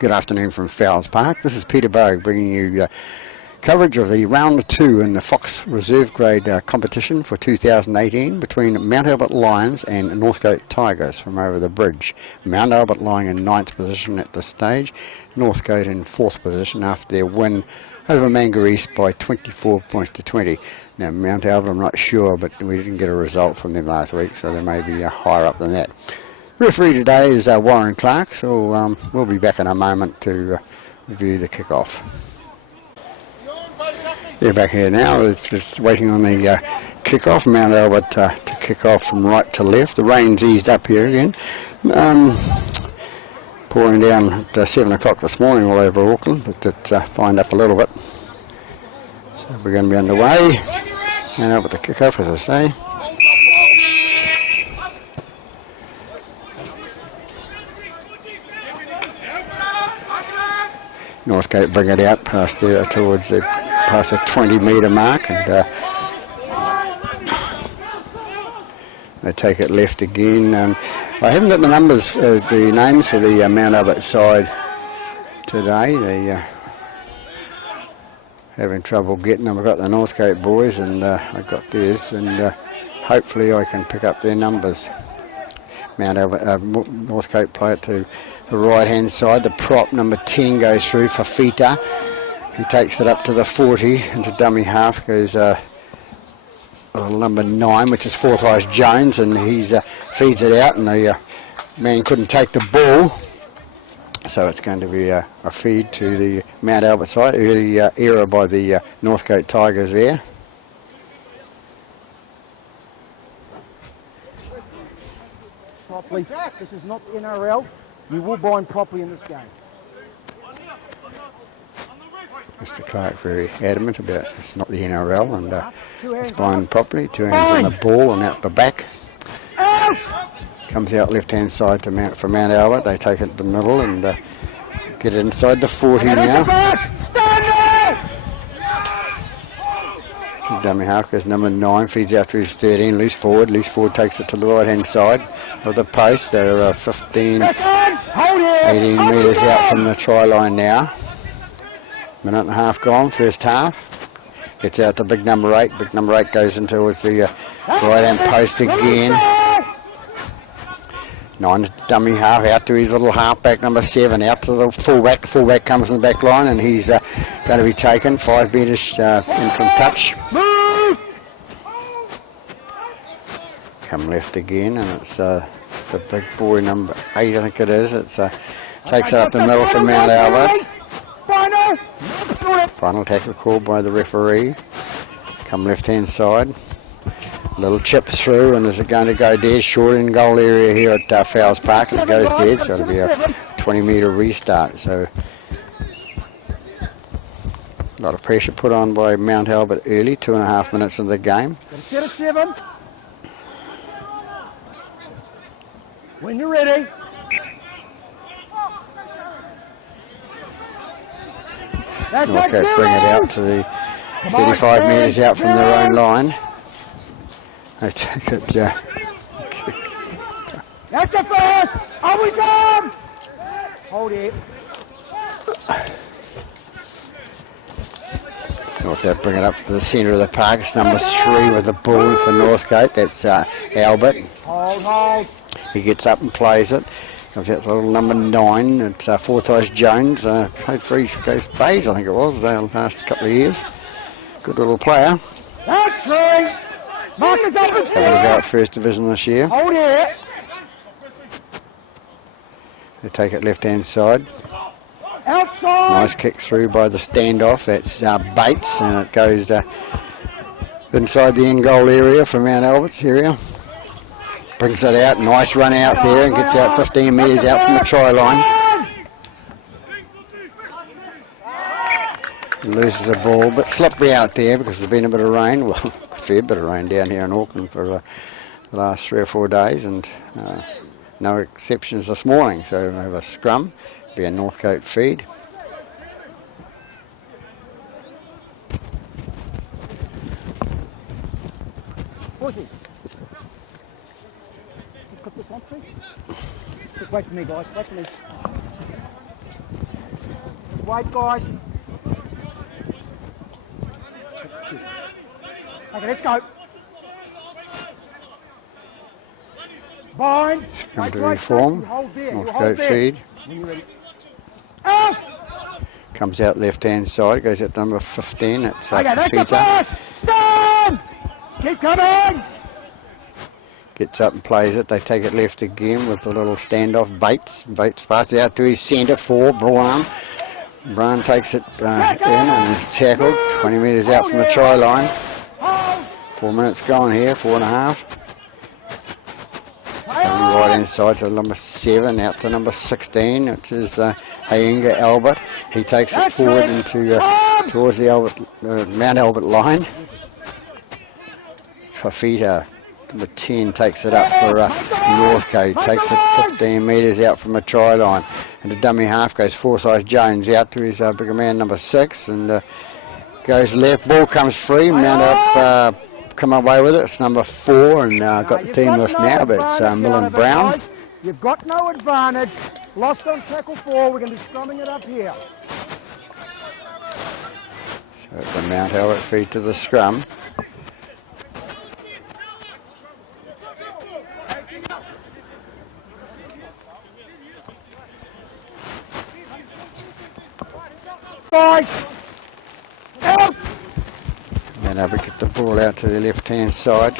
Good afternoon from Fowles Park. This is Peter Bogue bringing you coverage of the round 2 in the Fox Reserve Grade competition for 2018 between Mount Albert Lions and Northcote Tigers from over the bridge. Mount Albert lying in 9th position at this stage, Northcote in 4th position after their win over Mangere East by 24 points to 20. Now Mount Albert, I'm not sure, but we didn't get a result from them last week, so they may be higher up than that. Referee today is Warren Clark, so we'll be back in a moment to review the kick-off. They're back here now, it's just waiting on the kick-off. Mount Albert to kick off from right to left. The rain's eased up here again. Pouring down at 7 o'clock this morning all over Auckland, but it's fined up a little bit. So we're going to be underway. Mount Albert to kick off, as I say. Northcote bring it out past there towards the past the 20-metre mark, and they take it left again. I haven't got the numbers, the names for the Mount Albert side today. They having trouble getting them. I've got the Northcote boys, and I've got theirs, and hopefully I can pick up their numbers. Mount Albert, Northcote play it to the right-hand side. The prop, number 10, goes through for Fita. He takes it up to the 40, into dummy half goes number 9, which is Fourth Eyes Jones, and he feeds it out, and the man couldn't take the ball. So it's going to be a feed to the Mount Albert side. Early error by the Northcote Tigers there. Properly. This is not the NRL. You will bind properly in this game. Mr. Clark very adamant about it's not the NRL, and it's bind properly. 2 hands on the ball and out the back. Comes out left-hand side to Mount Albert. They take it to the middle and get it inside the 40 now. Dummy half goes number 9, feeds out to his 13, loose forward takes it to the right hand side of the post. They're 15, 18 metres out from the try line now. Minute and a half gone, first half. Gets out to big number 8, big number 8 goes in towards the right hand post again. 9 dummy half out to his little halfback number 7, out to the fullback. The fullback comes in the back line and he's going to be taken 5 metres in from touch. Come left again, and it's the big boy number 8, I think it is. It takes it up the middle from Mount Albert. Final tackle called by the referee. Come left hand side. Little chips through, and is it going to go dead short in goal area here at Fowles Park? It goes dead, so it'll be a 20-metre restart. So a lot of pressure put on by Mount Albert early, 2.5 minutes into the game. Set a 7. When you're ready. Northcote bring it out to the 35 metres out from their own line. They take it. That's the first. Are we done? Hold it. Northcote bring it up to the centre of the park. It's number 3 with the ball for Northcote. That's Albert. Hold. He gets up and plays it. Comes out to little number 9. It's Fourth Eyes Jones. Played for East Coast Bays, I think it was, the last couple of years. Good little player. That's 3. Marcus up and Having to go at First Division this year. Hold it. They take it left-hand side. Outside. Nice kick through by the standoff. That's Bates, and it goes inside the end goal area from Mount Albert's area. Brings it out. Nice run out there and gets out 15 metres out from the try line. Loses the ball, but slippery out there because there's been a bit of rain. Well, a fair bit of rain down here in Auckland for the last 3 or 4 days, and no exceptions this morning. So we have a scrum, be a Northcote feed. Just wait for me, guys. Wait for me. wait, guys. Okay, let's go. Bind. Come to reform. Northcote feed. When you're ready. Out! Comes out left-hand side, goes out to number 15. It's Okay, that's the Fafita. pass. Stand! Keep coming! Gets up and plays it. They take it left again with a little standoff. Bates. Bates passes out to his centre for Braun. Braun takes it in and is tackled 20 metres out from the try line. 4 minutes gone here, 4.5. Right inside to number 7, out to number 16, which is mt.albert. He takes it forward into towards the Mount Albert line. Fafita, number 10, takes it up for Northcote. Takes it 15 metres out from the try line. And the dummy half goes Forsyth Jones out to his bigger man, number 6, and goes left. Ball comes free. Mount up. Come away with it. It's number 4, and got the team list now, but it's Millen Brown. You've got no advantage. Lost on tackle 4. We're going to be strumming it up here. So it's a Mount Albert feed to the scrum. Guys, out! Mount Albert get the ball out to the left-hand side.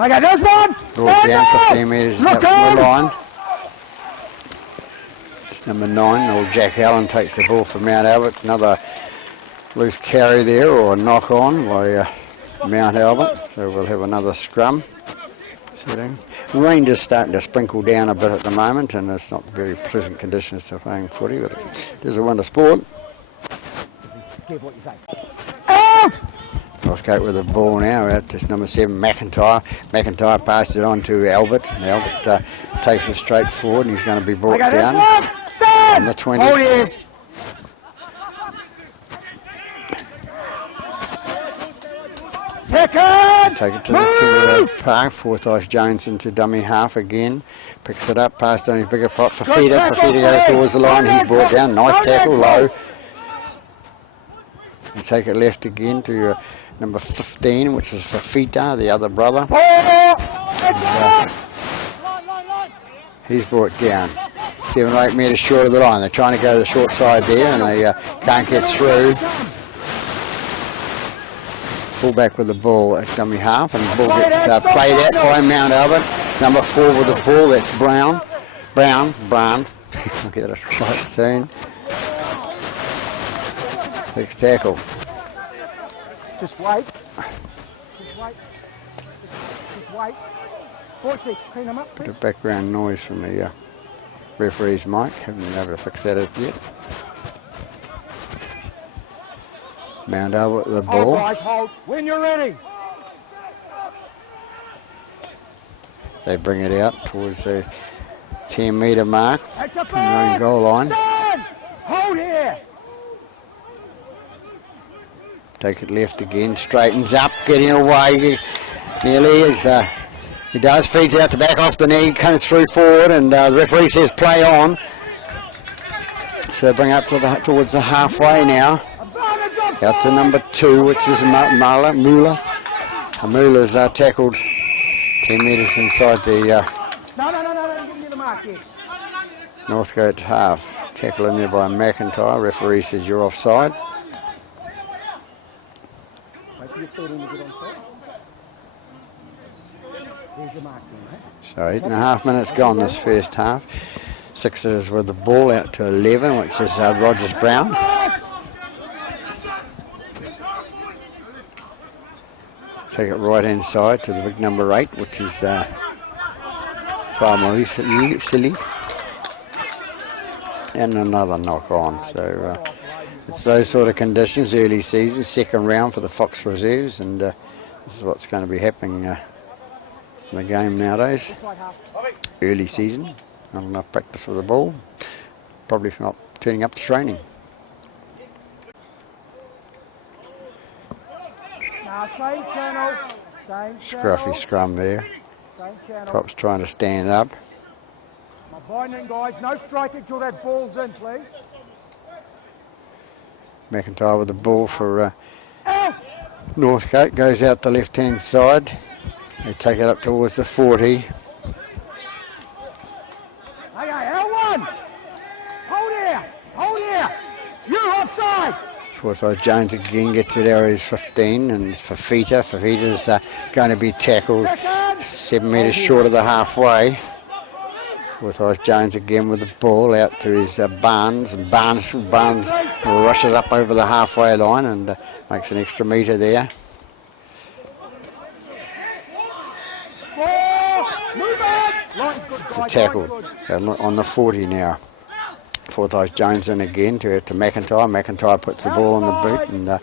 Okay, there's one. Brought down 15 metres up from the line. It's number 9, old Jack Allen takes the ball for Mount Albert. Another loose carry there, or a knock on by Mount Albert. So we'll have another scrum. Sitting. Rain just starting to sprinkle down a bit at the moment, and it's not very pleasant conditions to playing footy, but it is a wonder sport. Careful what you say. Out! Northcote with the ball now out to number 7, McIntyre. McIntyre passes it on to Albert. And Albert takes it straight forward, and he's going to be brought down on the 20. Oh, yeah. Second! Take it to the centre of the park. Forsyth Jones into dummy half again. Picks it up, passed on his bigger pot. Fafita. Fafita goes towards the line. He's brought down. Nice tackle, low. And take it left again to number 15, which is Fafita, the other brother. And, he's brought down 7 or 8 metres short of the line. They're trying to go to the short side there, and they can't get through. Fullback with the ball at dummy half, and the ball gets played out by Mount Albert. It's number 4 with the ball. That's Brown. I'll get it right soon. Next tackle. Just wait. Just wait. Just wait. Forsyth, clean them up. Bit of background noise from the referee's mic. Haven't been able to fix that up yet. Mount Albert with the ball. Hold, guys, hold. When you're ready. They bring it out towards the 10-metre mark from the own goal line. Hold here. Take it left again, straightens up, getting away nearly as he does, feeds out the back off the knee, comes through forward, and the referee says play on. So they bring up to towards the halfway now. Out to number 2, which is Muller. Muller's tackled 10 metres inside the Northcote half. Tackle in there by McIntyre. Referee says you're offside. So 8.5 minutes gone this first half. Sixers with the ball out to 11, which is Rogers Brown. Take it right hand side to the big number 8, which is Farmer Silly. And another knock on. So it's those sort of conditions, early season, second round for the Fox Reserves, and this is what's going to be happening in the game nowadays. Early season, not enough practice with the ball, probably not turning up to training. Scruffy scrum there. Props trying to stand up. Bind in, guys. No striking till that ball's in, please. McIntyre with the ball for Northcote. Goes out the left-hand side. They take it up towards the 40. Hey, L1! Hold here! Hold here! You're offside! Forsyth Jones again gets it out his 15, and it's Fafita. Fafita's going to be tackled 7 metres short of the halfway. Forsyth Jones again with the ball out to his Barnes, and Barnes rushes up over the halfway line and makes an extra metre there. The tackle on the 40 now. Forsyth Jones in again to McIntyre. McIntyre puts the ball on the boot and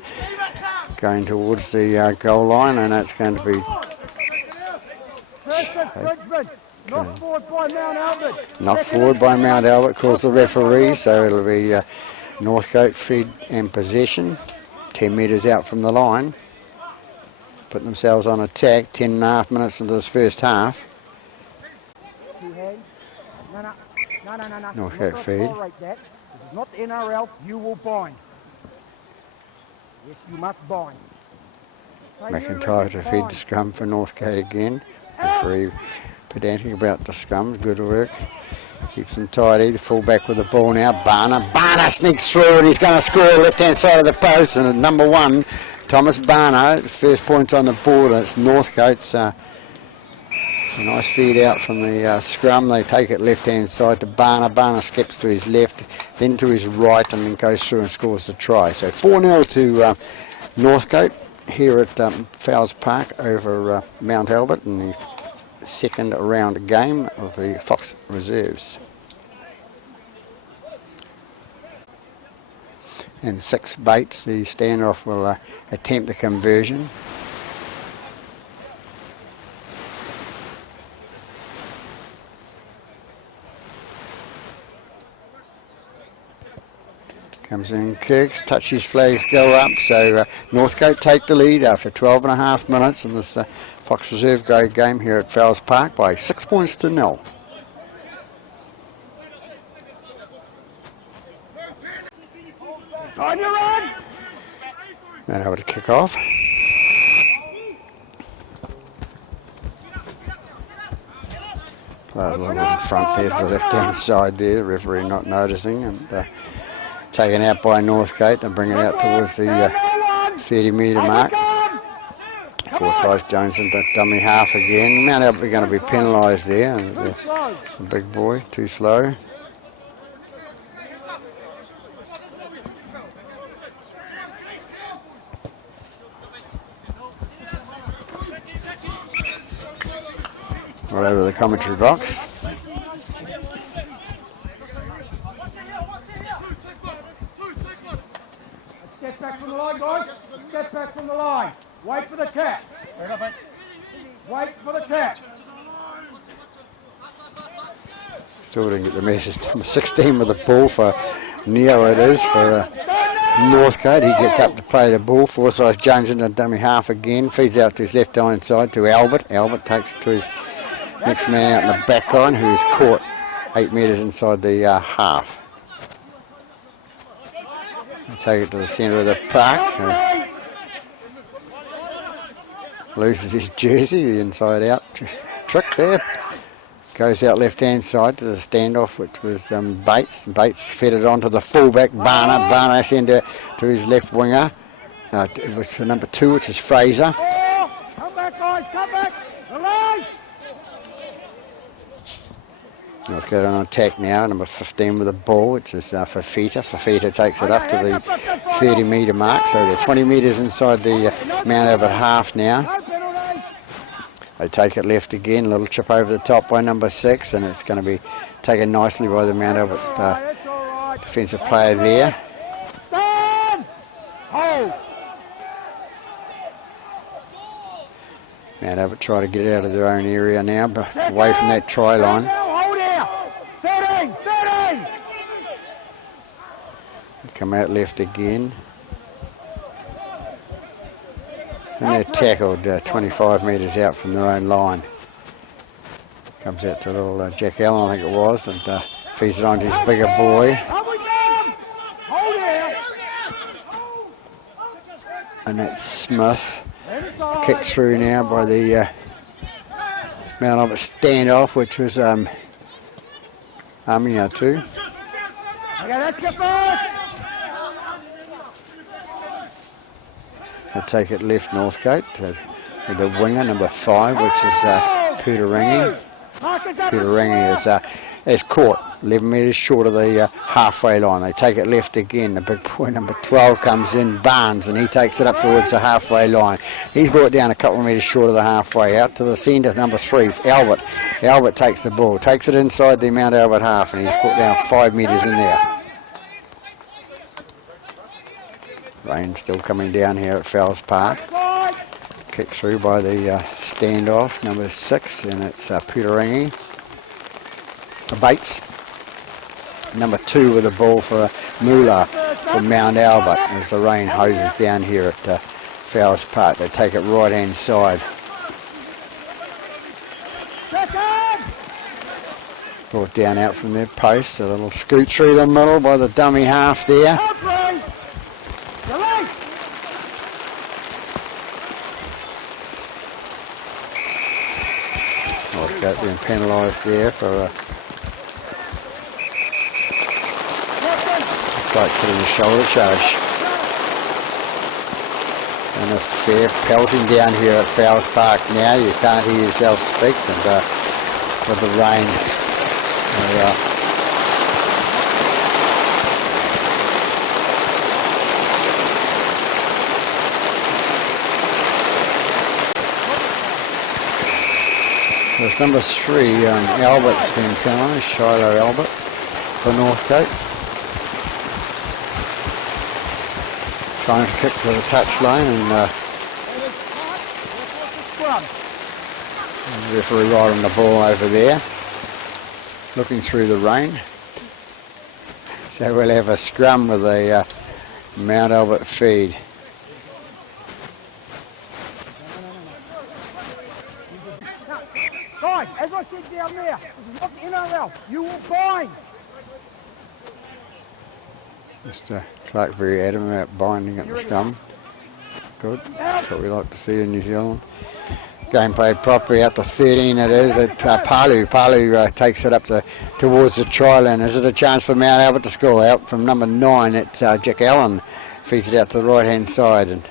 going towards the goal line, and that's going to be knocked forward by Mount Albert, calls the referee, so it'll be Northcote feed and possession, 10 metres out from the line. Put themselves on attack, 10.5 minutes into this first half. Northcote feed. This is not the NRL, you will bind. Yes, you must bind. McIntyre to feed the scrum for Northcote again. Referee pedantic about the scrums, good work. Keeps them tidy. The fullback with the ball now. Barner sneaks through and he's going to score left hand side of the post. And at number 1, Thomas Barner, first points on the board. It's Northcote's. It's a nice feed out from the scrum. They take it left hand side to Barner. Barner skips to his left, then to his right, and then goes through and scores the try. So 4-0 to Northcote here at Fowles Park over Mount Albert in the second round game of the Fox Reserves. And 6 Bates, the standoff, will attempt the conversion. Comes in Kirks, touches, flags go up, so Northcote take the lead after 12.5 minutes in this Fox Reserve grade game here at Fowles Park by 6 points to 0. On your run! And over to kick off. Players a little in front there to the left hand side there, the referee not noticing, and taken out by Northcote. They bring it out towards the 30 metre mark. Forsyth Jones into dummy half again. Mount Albert are going to be penalised there. And the big boy, too slow. Right over the commentary box. Step back from the line, guys. Step back from the line. Wait for the tap. Wait for the tap. Still didn't get the message. Number 16 with the ball for Neo it is for Northcote. He gets up to play the ball. Forsyth Jones in the dummy half again. Feeds out to his left hand side to Albert. Albert takes it to his next man out in the back line, who is caught 8 metres inside the half. Take it to the centre of the park. Loses his jersey, the inside out trick there. Goes out left hand side to the standoff, which was Bates. Bates fed it on to the fullback, Barner. Barner sent it to his left winger. It was the number 2, which is Fraser. Come back, guys, come back. Alive. Northcote on attack now, number 15 with the ball, which is Fafita. Fafita takes it up to the 30 metre mark, so they're 20 metres inside the Mount Albert half now. They take it left again, a little chip over the top by number 6, and it's going to be taken nicely by the Mount Albert defensive player there. Mount Albert try to get it out of their own area now, but away from that try line. 13! Come out left again. And they're tackled 25 metres out from their own line. Comes out to little Jack Allen, I think it was, and feeds it on to his bigger boy. And that's Smith. Kicked through now by the Mount Albert standoff, which was Army 2. They'll take it left Northcote with the winger, number 5, which is Peter Rangy. Peter Rangy is caught 11 metres short of the halfway line. They take it left again. The big boy, number 12, comes in, Barnes, and he takes it up towards the halfway line. He's brought down a couple of metres short of the halfway, out to the centre, number 3, Albert. Albert takes the ball, takes it inside the Mount Albert half, and he's put down 5 metres in there. Rain still coming down here at Fells Park. Kicked through by the standoff, number 6, and it's Peter Rangy. Bates, number 2 with the ball for Moolah from Mount Albert as the rain hoses down here at Fowles Park. They take it right hand side. Brought down out from their post, a little scoot through the middle by the dummy half there. Northcote being penalised there for like putting a shoulder charge. And a fair pelting down here at Fowles Park now. You can't hear yourself speak, and with the rain. So it's number 3, Albert's been penalised, Shiloh Albert for Northcote. Trying to kick to the touchline, and the referee right on the ball over there, looking through the rain. So we'll have a scrum with the Mount Albert feed. Guys, as I said down there, this is not the NRL. You will bind. Mr. Clark very adamant about binding at the scrum. Good. That's what we like to see in New Zealand. Game played properly up to 13 it is at Palu. Palu takes it up towards the try line. Is it a chance for Mount Albert to score? Out from number 9 at Jack Allen. Feeds it out to the right hand side. And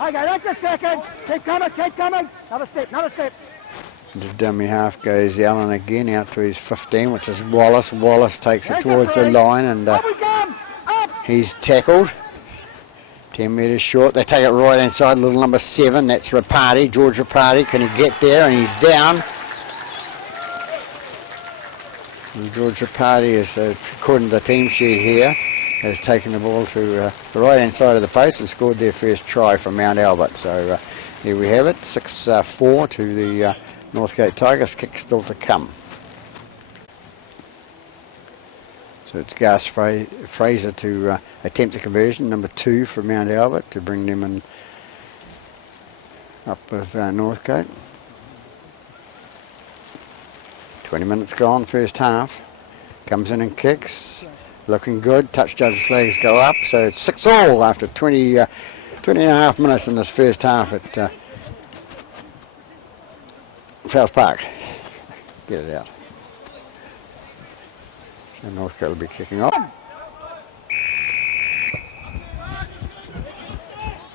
Okay, that's a second. Keep coming, keep coming. Another step, another step. the dummy half goes Allen again out to his 15, which is Wallace. Wallace takes it towards the line, and he's tackled 10 metres short. They take it right inside, little number 7, that's Rapati, George Rapati. Can he get there? And he's down. And George Rapati is, according to the team sheet here, has taken the ball to the right hand side of the post and scored their first try from Mount Albert. So here we have it, 6-4 to the Northcote Tigers. Kick still to come. So it's Gas Fraser to attempt the conversion, number 2 for Mount Albert, to bring them in up with Northcote. 20 minutes gone, first half. Comes in and kicks. Looking good. Touch judge's flags go up. So it's 6-all after 20 and a half minutes in this first half at Fowles Park. Get it out. So Northcote will be kicking off.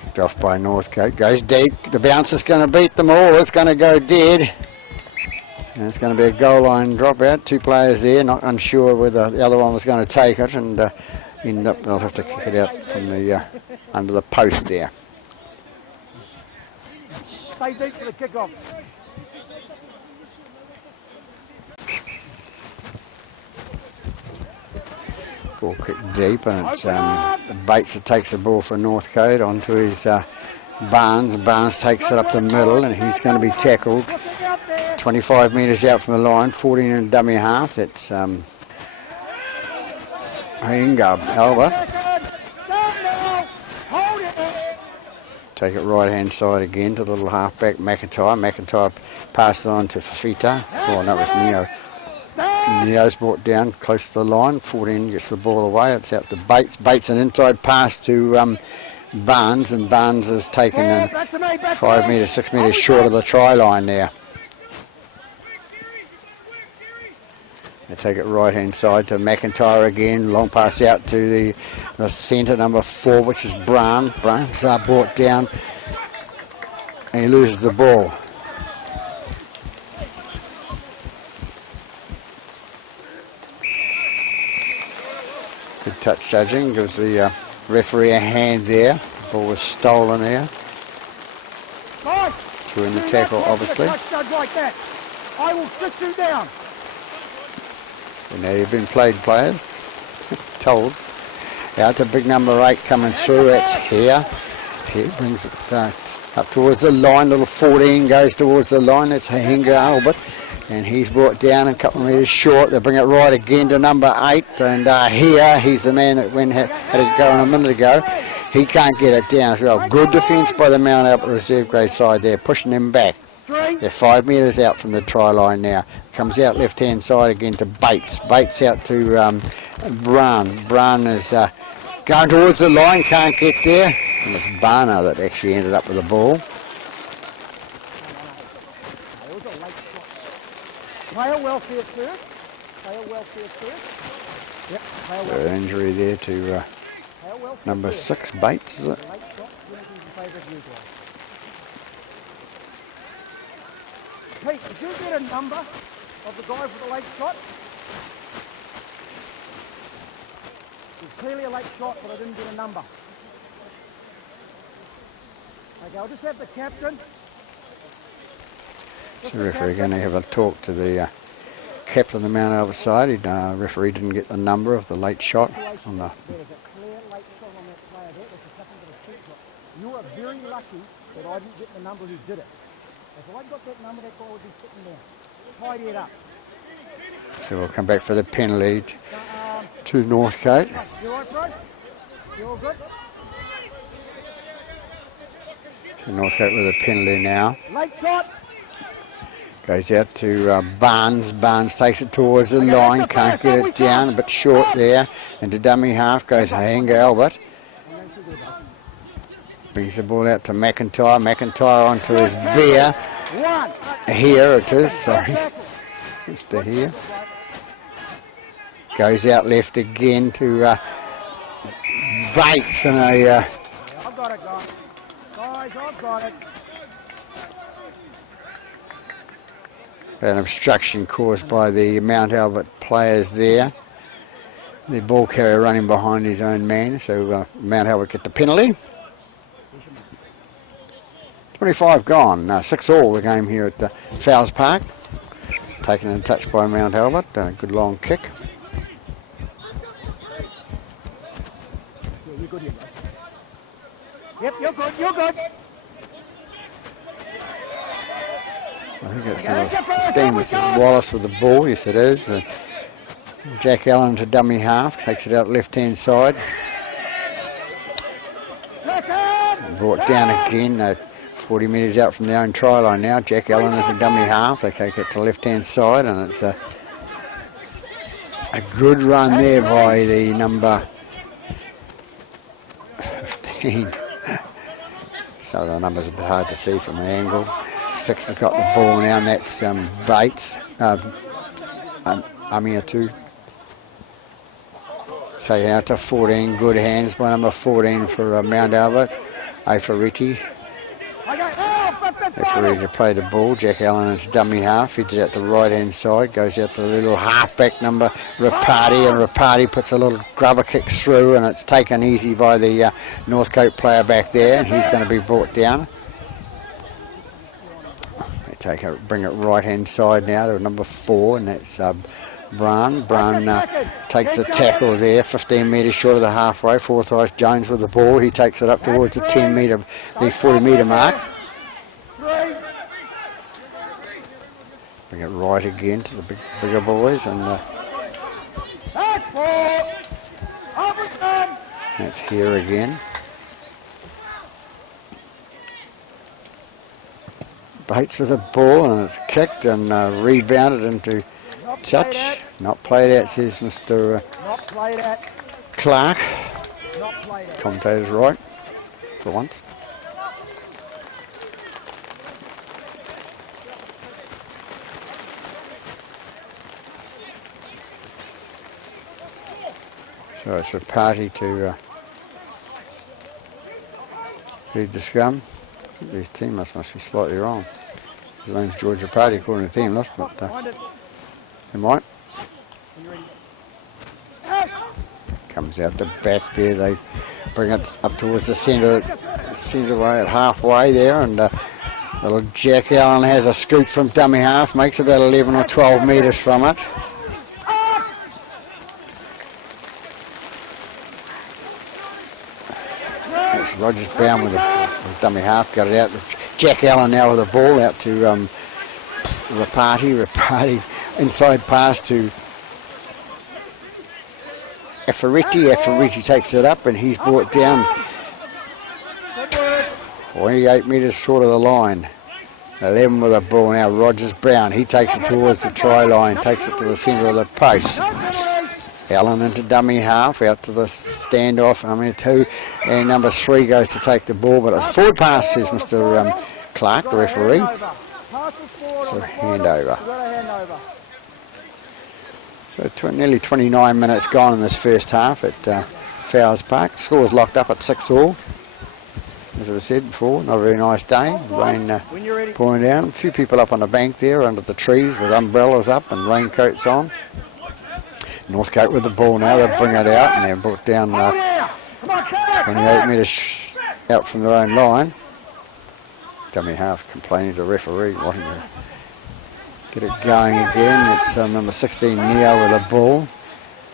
Kicked off by Northcote. Goes deep. The bounce is going to beat them all. It's going to go dead. And it's going to be a goal line dropout. 2 players there, not unsure whether the other one was going to take it, and end up they'll have to kick it out from the under the post there. Stay deep for the kick-off. Ball kicked deep, and it's Bates that takes the ball for Northcote onto his Barnes. Barnes takes it up the middle, and he's going to be tackled 25 metres out from the line, 14 and dummy half. That's Inga Alba. Take it right hand side again to the little halfback McIntyre. McIntyre passes on to Fafita. Oh, that was Neo. Neo's brought down close to the line. 14 gets the ball away. It's out to Bates. Bates an inside pass to Barnes, and Barnes is taken in 5 metres, 6 metres short of the try line there. They take it right hand side to McIntyre again. Long pass out to the centre, number 4, which is Brown. Brown's brought down and he loses the ball. Good touch judging, gives the referee a hand there. The ball was stolen there. Through in the tackle, obviously. I will sit you down. And now you've been played, players. Told. Out to big number 8 coming through. It's here. Here brings it up towards the line. Little 14 goes towards the line. That's mt.albert. And he's brought down a couple of metres short. They bring it right again to number 8. And here, he's the man that had it going a minute ago. He can't get it down as well. Good defence by the Mount Albert reserve grade side there, pushing them back. They're 5 metres out from the try line now. Comes out left hand side again to Bates. Bates out to Brown. Brown is going towards the line, can't get there. And it's Barner that actually ended up with the ball. Player welfare first. Player welfare first. Yep. Player welfare. Injury there to number 6, Bates, is it? Pete, did you get a number of the guy with the late shot? It was clearly a late shot, but I didn't get a number. Okay, I'll just have the captain. So the referee going to have a talk to the captain of the Mount Albert side. The referee didn't get the number of the late shot on the. There was a clear late shot on that player there. That's nothing but a shoot shot. You are very lucky that I didn't get the number who did it. If I got that number, that guy would be sitting there. Tidy it up. So we'll come back for the penalty to Northcote. You all right, bro? You all good? So Northcote with a penalty now. Late shot. Goes out to Barnes. Barnes takes it towards the line. Can't get it down. A bit short there. And to dummy half goes mt.albert. Brings the ball out to McIntyre. McIntyre onto his bear. Here it is, sorry. Mr. Here. Goes out left again to Bates and a... I've got it, guys. Guys, I've got it. An obstruction caused by the Mount Albert players there. The ball carrier running behind his own man, so Mount Albert get the penalty. 25 gone, 6-all the game here at the Fowles Park. Taken in touch by Mount Albert, good long kick. Yeah, you're good here, bro. Yep, you're good, you're good. I think it's number 15, which is Wallace with the ball. Yes, it is. Jack Allen to dummy half, takes it out left hand side. Brought down again, 40 metres out from their own try line now. Jack Allen into dummy half. They take it to left hand side, and it's a good run there by the number 15. So the number's a bit hard to see from the angle. 6 has got the ball now, and that's Bates. Amir too. So out to 14, good hands by number 14 for Mount Albert. Afariti. Afariti to play the ball. Jack Allen into dummy half. Feeds it out the right hand side. Goes out to the little halfback number Rapati, and Rapati puts a little grubber kick through, and it's taken easy by the Northcote player back there, and he's going to be brought down. Bring it right hand side now to number 4, and that's Brown. Brown takes the tackle there, 15 metres short of the halfway. Forsyth Jones with the ball. He takes it up towards the 10 metre, the 40 metre mark. Bring it right again to the bigger boys, and that's here again. Bates with the ball, and it's kicked and rebounded into touch. Not played out, says Mr. Not played at. Clark. Not played at. Commentator's right, for once. So it's a party to lead the scrum. His team must be slightly wrong. His name's George Party according to the team list, but he might. Comes out the back there. They bring it up towards the centre way at halfway there, and little Jack Allen has a scoot from dummy half, makes about 11 or 12 metres from it. It's Rogers Brown with his dummy half, got it out. Jack Allen now with the ball out to Rapati inside pass to Effariti takes it up, and he's brought down 28 metres short of the line. 11 with the ball now. Rogers Brown, he takes it towards the try line, takes it to the centre of the post. Allen into dummy half, out to the standoff, 2, and number 3 goes to take the ball, but it's forward pass, says Mr. Clark, the referee. So handover. So nearly 29 minutes gone in this first half at Fowles Park. Score's locked up at 6-all. As I said before, not a very nice day. Rain pouring down. A few people up on the bank there under the trees with umbrellas up and raincoats on. Northcote with the ball now. They'll bring it out, and they're brought down 28 metres out from their own line. Dummy half complaining to the referee, wanting to get it going again. It's number 16 Neo with the ball.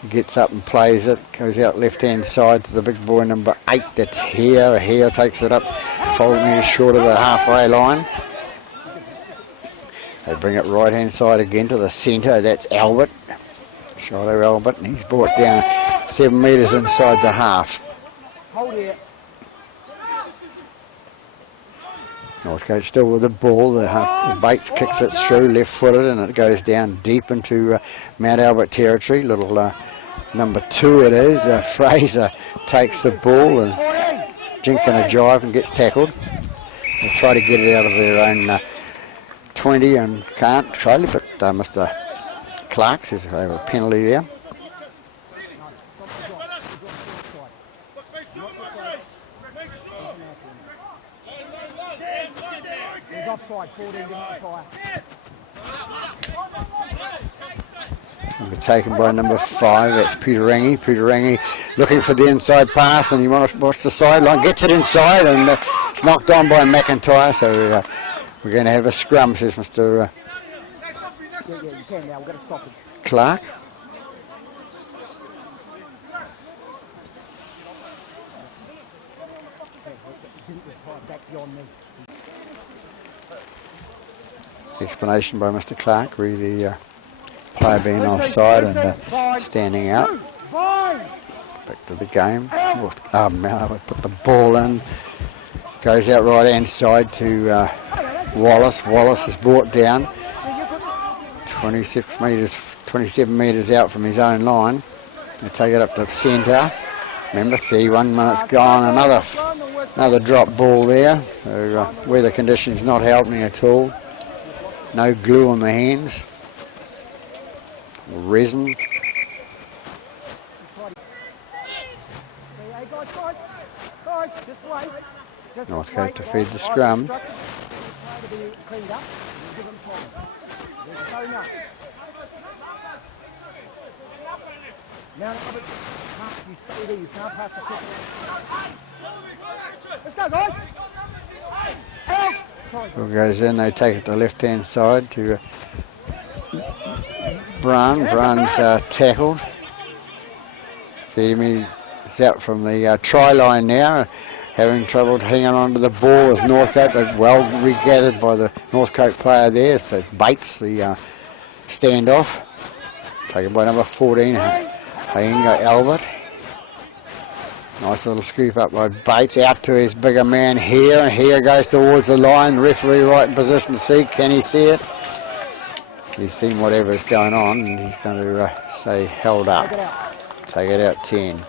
He gets up and plays it. Goes out left hand side to the big boy number 8. That's Hare. Hare takes it up 4 metres short of the halfway line. They bring it right hand side again to the centre. That's Albert. Shiloh Albert, and he's brought down 7 metres inside the half. Northcote still with the ball. The Bates kicks it through, left-footed, and it goes down deep into Mount Albert territory. Little number 2 it is. Fraser takes the ball and jinking a jive and gets tackled. They try to get it out of their own 20 and can't totally, but Mr. Clark says they have a penalty there. Taken by number 5, that's Peter Rangi. Peter Rangi looking for the inside pass, and he wants to watch the sideline, gets it inside, and it's knocked on by McIntyre, so we're going to have a scrum, says Mr. Clark. Explanation by Mr. Clark, really player being offside and standing out. Back to the game. Mount put the ball in. Goes out right hand side to Wallace. Wallace is brought down 27 metres out from his own line. They take it up to centre. Remember, 31 minutes gone. Another drop ball there. So weather conditions not helping at all. No glue on the hands. Resin. Northcote to feed the scrum. Ball goes in, they take it to the left hand side to Brun. Brun's tackled. See him, he's out from the try line now, having trouble hanging on to the ball as Northcote, but well regathered by the Northcote player there. So Bates, the standoff, taken by number 14, Hainga Albert. Nice little scoop up by Bates, out to his bigger man here, and here goes towards the line. Referee right in position to see, can he see it? He's seen whatever's going on, and he's going to say held up. Take it out 10.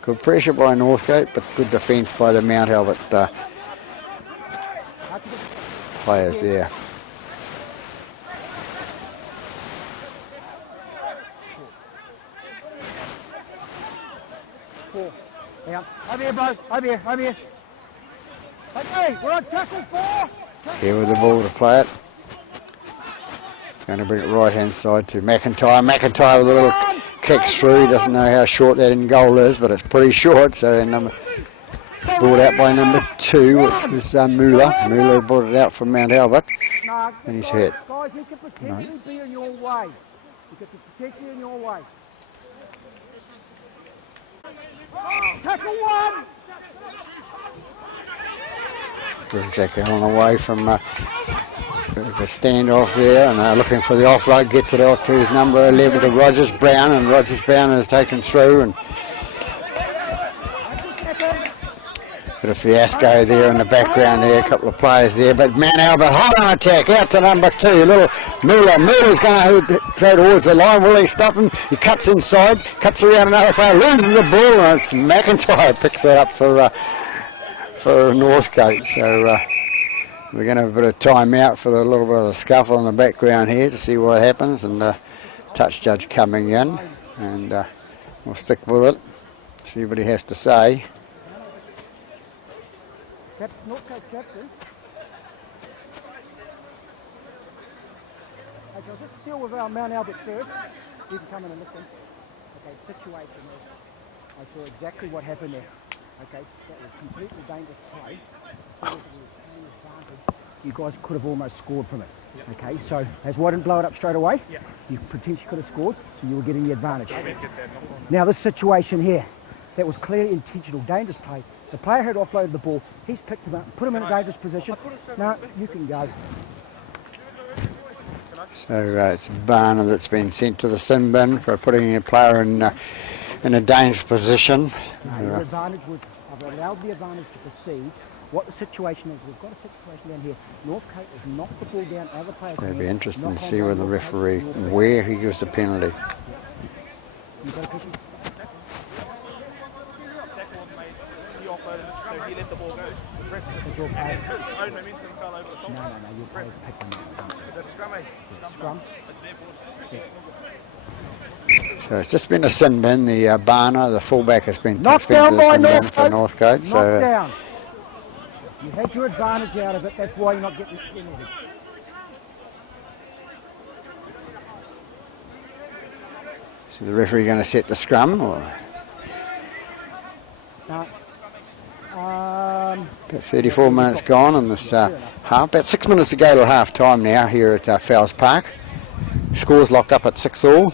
Good pressure by Northcote, but good defence by the Mount Albert players there. Down. Over here, bro. Over here, over here. Okay, we're on tackle 4. Here with the ball to play it. Going to bring it right hand side to McIntyre. McIntyre with a little kick through. Doesn't know how short that in goal is, but it's pretty short. So it's brought out by number 2, which was Muller. Muller brought it out from Mount Albert, and he's hit. Guys, he could potentially be in your way. He could be potentially in your way. Tackle 1. Jack Allen away from there's a standoff there, and looking for the offload, gets it out to his number 11 to Rogers Brown, and Rogers Brown is taken through, and bit of fiasco there in the background there, a couple of players there, but Mount Albert hot on attack, out to number 2, little Muller. Muller's going to go towards the line. Will he stop him? He cuts inside, cuts around another player, loses the ball, and it's McIntyre picks it up for Northcote. So we're going to have a bit of time out for a little bit of a scuffle in the background here to see what happens, and touch judge coming in, and we'll stick with it, see what he has to say. Northcote captain. Okay, I'll just deal with our Mount Albert first. You can come in and listen. Okay, situation is, I saw exactly what happened there. Okay, that was completely dangerous play. You guys could have almost scored from it. Okay, so as why didn't blow it up straight away? Yeah. You potentially could have scored, so you were getting the advantage. Now this situation here, that was clearly intentional, dangerous play. The player had offloaded the ball. He's picked him up, put him in a dangerous position. No, you can go. So it's Barner that's been sent to the sin bin for putting a player in a dangerous position. The advantage was, I've allowed the advantage to proceed. What the situation is, we've got a situation down here. Northcote has knocked the ball down, other players. It's going to be interesting to see with the referee where he gives the penalty. You've got to pick him. He let the ball go. Your player. Own momentum fell over the top. No, your player's picked him up. Is that scrum, eh? Scrum. So it's just been a sin bin. The Barner, the fullback, has been Knocked suspended down to the by sin bin Northcote. for Northcote. Knocked So down. You had your advantage out of it. That's why you're not getting the penalty. so the referee going to set the scrum, or No. about 34 minutes gone in this half. About 6 minutes to go to half time now here at Fowles Park. Scores locked up at 6-all.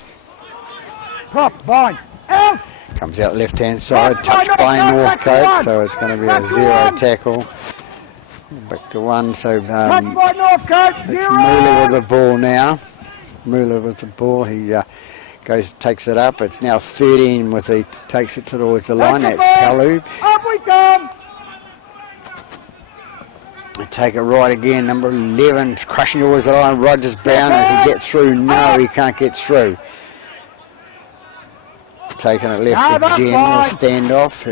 Prop, bind. Out. Comes out left hand side, touched by Northcote, so it's going to be a 0 tackle. Back to 1, so Touched by Northcote. it's 0. Muller with the ball now. Muller with the ball, he takes it up. It's now 13 with he takes it towards the line. That's Palu. Up we come. They take it right again. Number 11 crushing towards the line. Rogers Brown as he gets through. No, he can't get through. Taking it left again. A standoff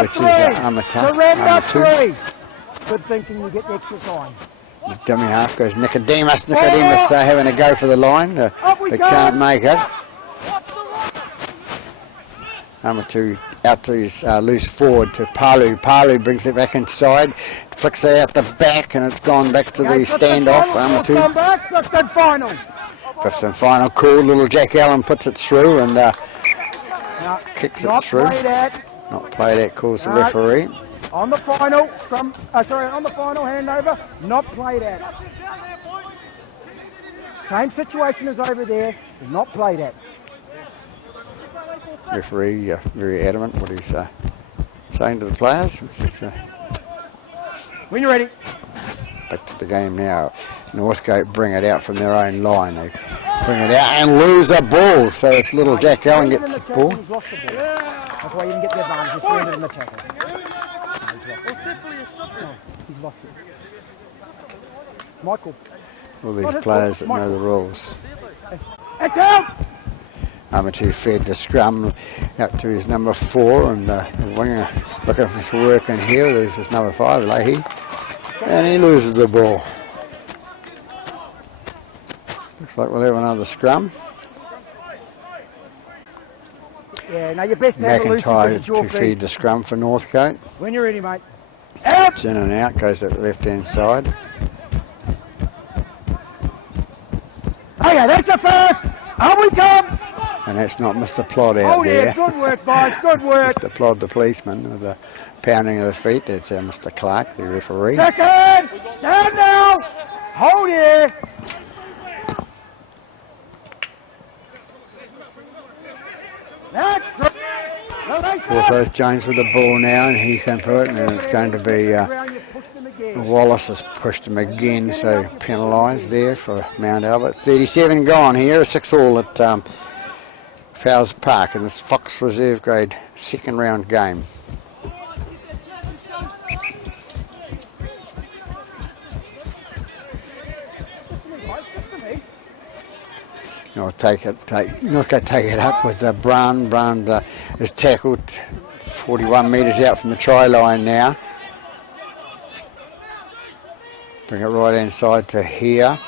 which is Surrender 3. Good thinking, you get the extra time. Dummy half goes Nicodemus. Nicodemus having a go for the line. They can't make it. Number 2 out to his loose forward to Palu. Palu brings it back inside, flicks it out the back, and it's gone back to the standoff. Number 2. Fifth and final. Fifth and final call. Little Jack Allen puts it through and kicks it through. Not played at, calls the referee. On the final, on the final handover, not played at. Same situation as over there, not played at. Referee very adamant what he's saying to the players. Which is, when you're ready. Back to the game now. Northcote bring it out from their own line. They bring it out and lose the ball. So it's little Jack Allen gets the ball. That's why you didn't get the advantage. You surrendered in the tackle. No, he's lost it. Michael. All these players that know the rules. It's out! Amatu fed the scrum out to his number 4, and the winger looking for some work in here. There's his number 5, Leahy, and he loses the ball. Looks like we'll have another scrum. Yeah, now your best to have a loose because McIntyre it's your to feet. feed the scrum for Northcote. When you're ready, mate. Out! It's in and out, goes to the left-hand side. Okay, that's a first. Up we come. And that's not Mr. Plod out Oh there. yeah, good work, boys. Good work. Mr. Plod, the policeman, with the pounding of the feet. That's Mr. Clark, the referee. Second. Stand now. Hold here. That's right. Forsyth Jones with the ball now, and he can put it, and it's going to be Wallace has pushed him again, so penalised there for Mount Albert. 37 gone here, 6-all at Fowles Park in this Fox Reserve Grade second round game. I'll take it up with Brown. Brown is tackled 41 metres out from the try line now. Bring it right inside to here.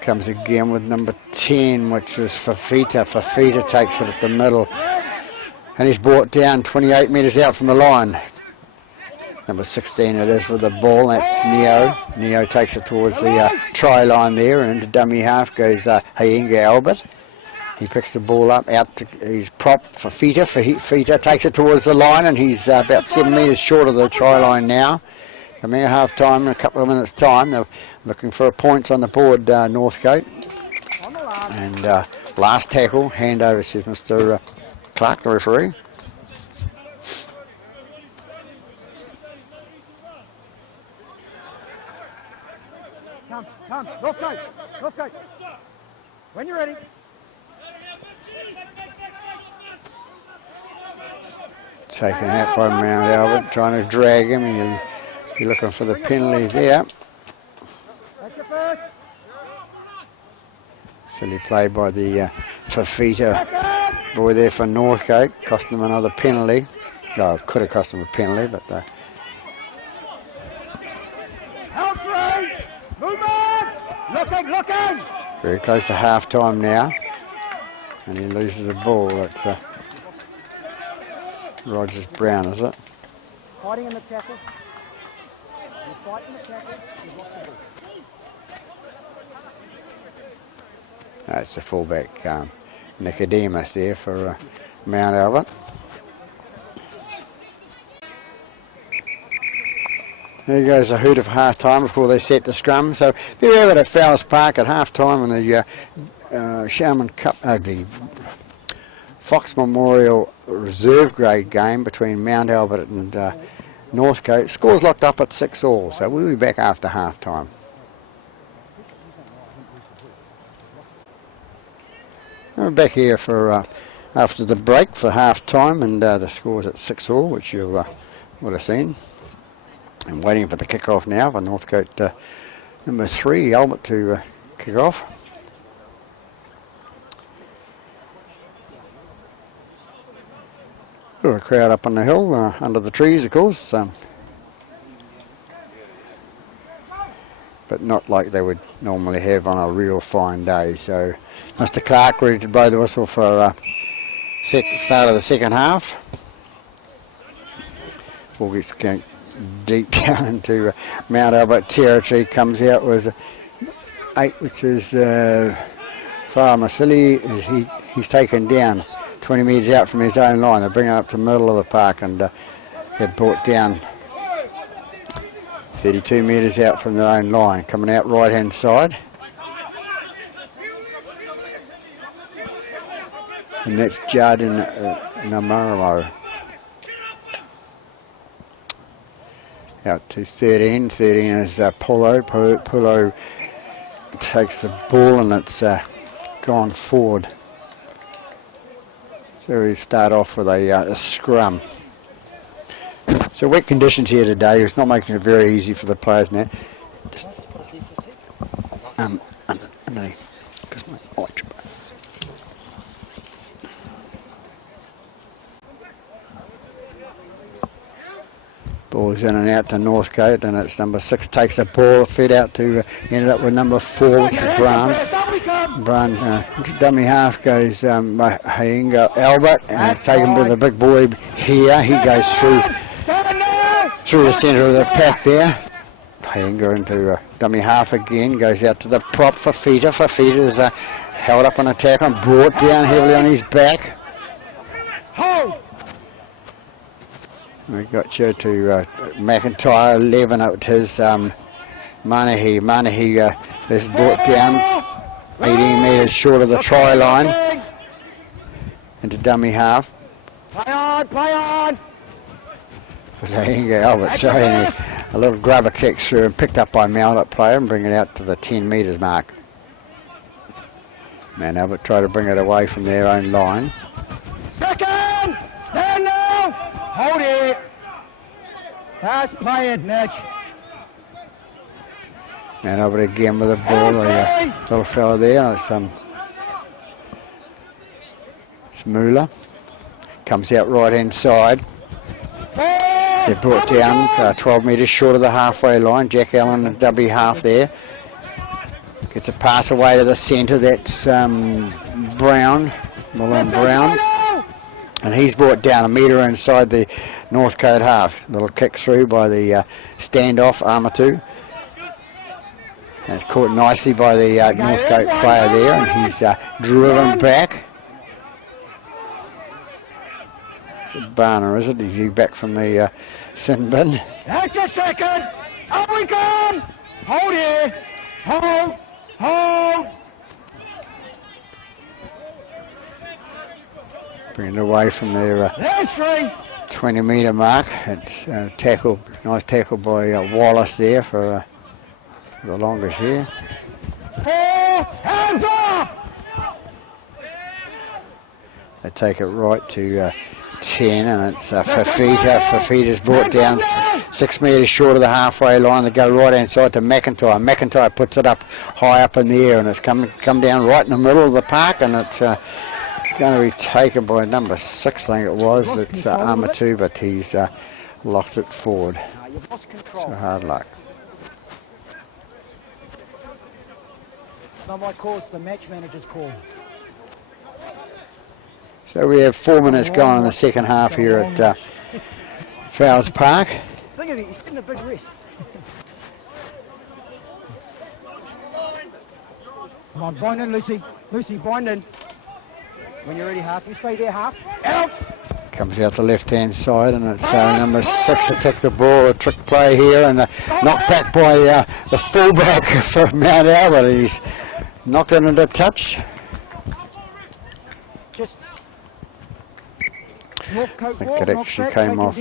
Comes again with number 10, which is Fafita. Fafita takes it at the middle. And he's brought down 28 metres out from the line. Number 16 it is with the ball. That's Neo. Neo takes it towards the try line there, and into dummy half goes Hayenga Albert. He picks the ball up out to his prop for Fafita. Fafita takes it towards the line, and he's about 7 metres short of the try line now. Coming out half time in a couple of minutes' time. They're looking for points on the board, Northcote. And last tackle, hand over, says Mr. Clark, the referee. Come, Northcote. When you're ready. Taken out by Mount Albert, trying to drag him. He'll be looking for the penalty there. That's your first. Silly play by the Fafita boy there for Northcote, cost them another penalty. Oh, could have cost them a penalty, but Looking! very close to half time now, and he loses the ball. It's Rogers Brown, is it? Fighting in the tackle. You fight in the tackle, you've lost the ball. That's the fullback, Nicodemus there for Mount Albert. There goes a hoot of half time before they set the scrum. So there we have it at Fowles Park at half time in the Sharman Cup, the Fox Memorial Reserve Grade game between Mount Albert and Northcote. Scores locked up at 6-all, so we'll be back after half time. We're back here for after the break for half time, and the score's at 6-all, which you would have seen. I'm waiting for the kick-off now for Northcote number 3, Albert, to kick off. Bit of a crowd up on the hill, under the trees, of course. But not like they would normally have on a real fine day. So Mr. Clark ready to blow the whistle for start of the second half. Ball gets going deep down into Mount Albert territory, comes out with 8, which is Farmasili. He's taken down 20 metres out from his own line. They bring it up to the middle of the park, and they're brought down 32 metres out from their own line, coming out right hand side. And that's Jardin Namaramo. Out to 13. 13 is Polo takes the ball and it's gone forward. So we start off with a scrum. So wet conditions here today. It's not making it very easy for the players now. Just underneath. Ball's in and out to Northcote, and it's number 6 takes the ball, fed out to ended up with number 4, which is Brown. Brown dummy half goes by Albert, and it's taken by the big boy here. He goes through the centre of the pack there. Hayenga into dummy half again, goes out to the prop for Fafita. Fafita's held up on attack and brought down heavily on his back. We got you to McIntyre, 11 out his Manahi. Manahi is brought down 18 metres short of the try line into dummy half. Play on, play on! Albert, sorry, and a little grubber kick through and picked up by Mount player and bring it out to the 10 metres mark. Man, Albert tried to bring it away from their own line. Second! Stand now! Hold it! That's play it, Mitch. Man, Albert again with the ball, the little fella there. It's Mueller. Comes out right hand side. They're brought down 12 metres short of the halfway line. Jack Allen and W half there. Gets a pass away to the centre. That's Brown, Malone Brown. And he's brought down a metre inside the Northcote half. Little kick through by the standoff, Armatu. And it's caught nicely by the Northcote player there. And he's driven back. It's a Barner, is it? Is he back from the sin bin? That's a second! Up we come! Hold it! Hold! Hold! Bring it away from their 20 metre mark. It's tackle, nice tackle by Wallace there for the longest here. Hands off! They take it right to 10, and it's Fafita. Fafita's brought down 6 metres short of the halfway line. They go right hand side to McIntyre. McIntyre puts it up high up in the air, and it's come down right in the middle of the park, and it's going to be taken by number 6, I think it was. It's Armatu, but he's lost it forward. So hard luck. It's not my call, it's the match manager's call. So we have 4 minutes gone in the second half here at Fowles Park. Think of it, he's getting a big rest. Come on, bind in, Lucy. Lucy, bind in. When you're ready, half. You stay there, half. Out! Comes out the left-hand side, and it's number 6 that took the ball. A trick play here, and knocked back by the fullback for Mount Albert. He's knocked it into touch. Just Northcote I think it actually came off.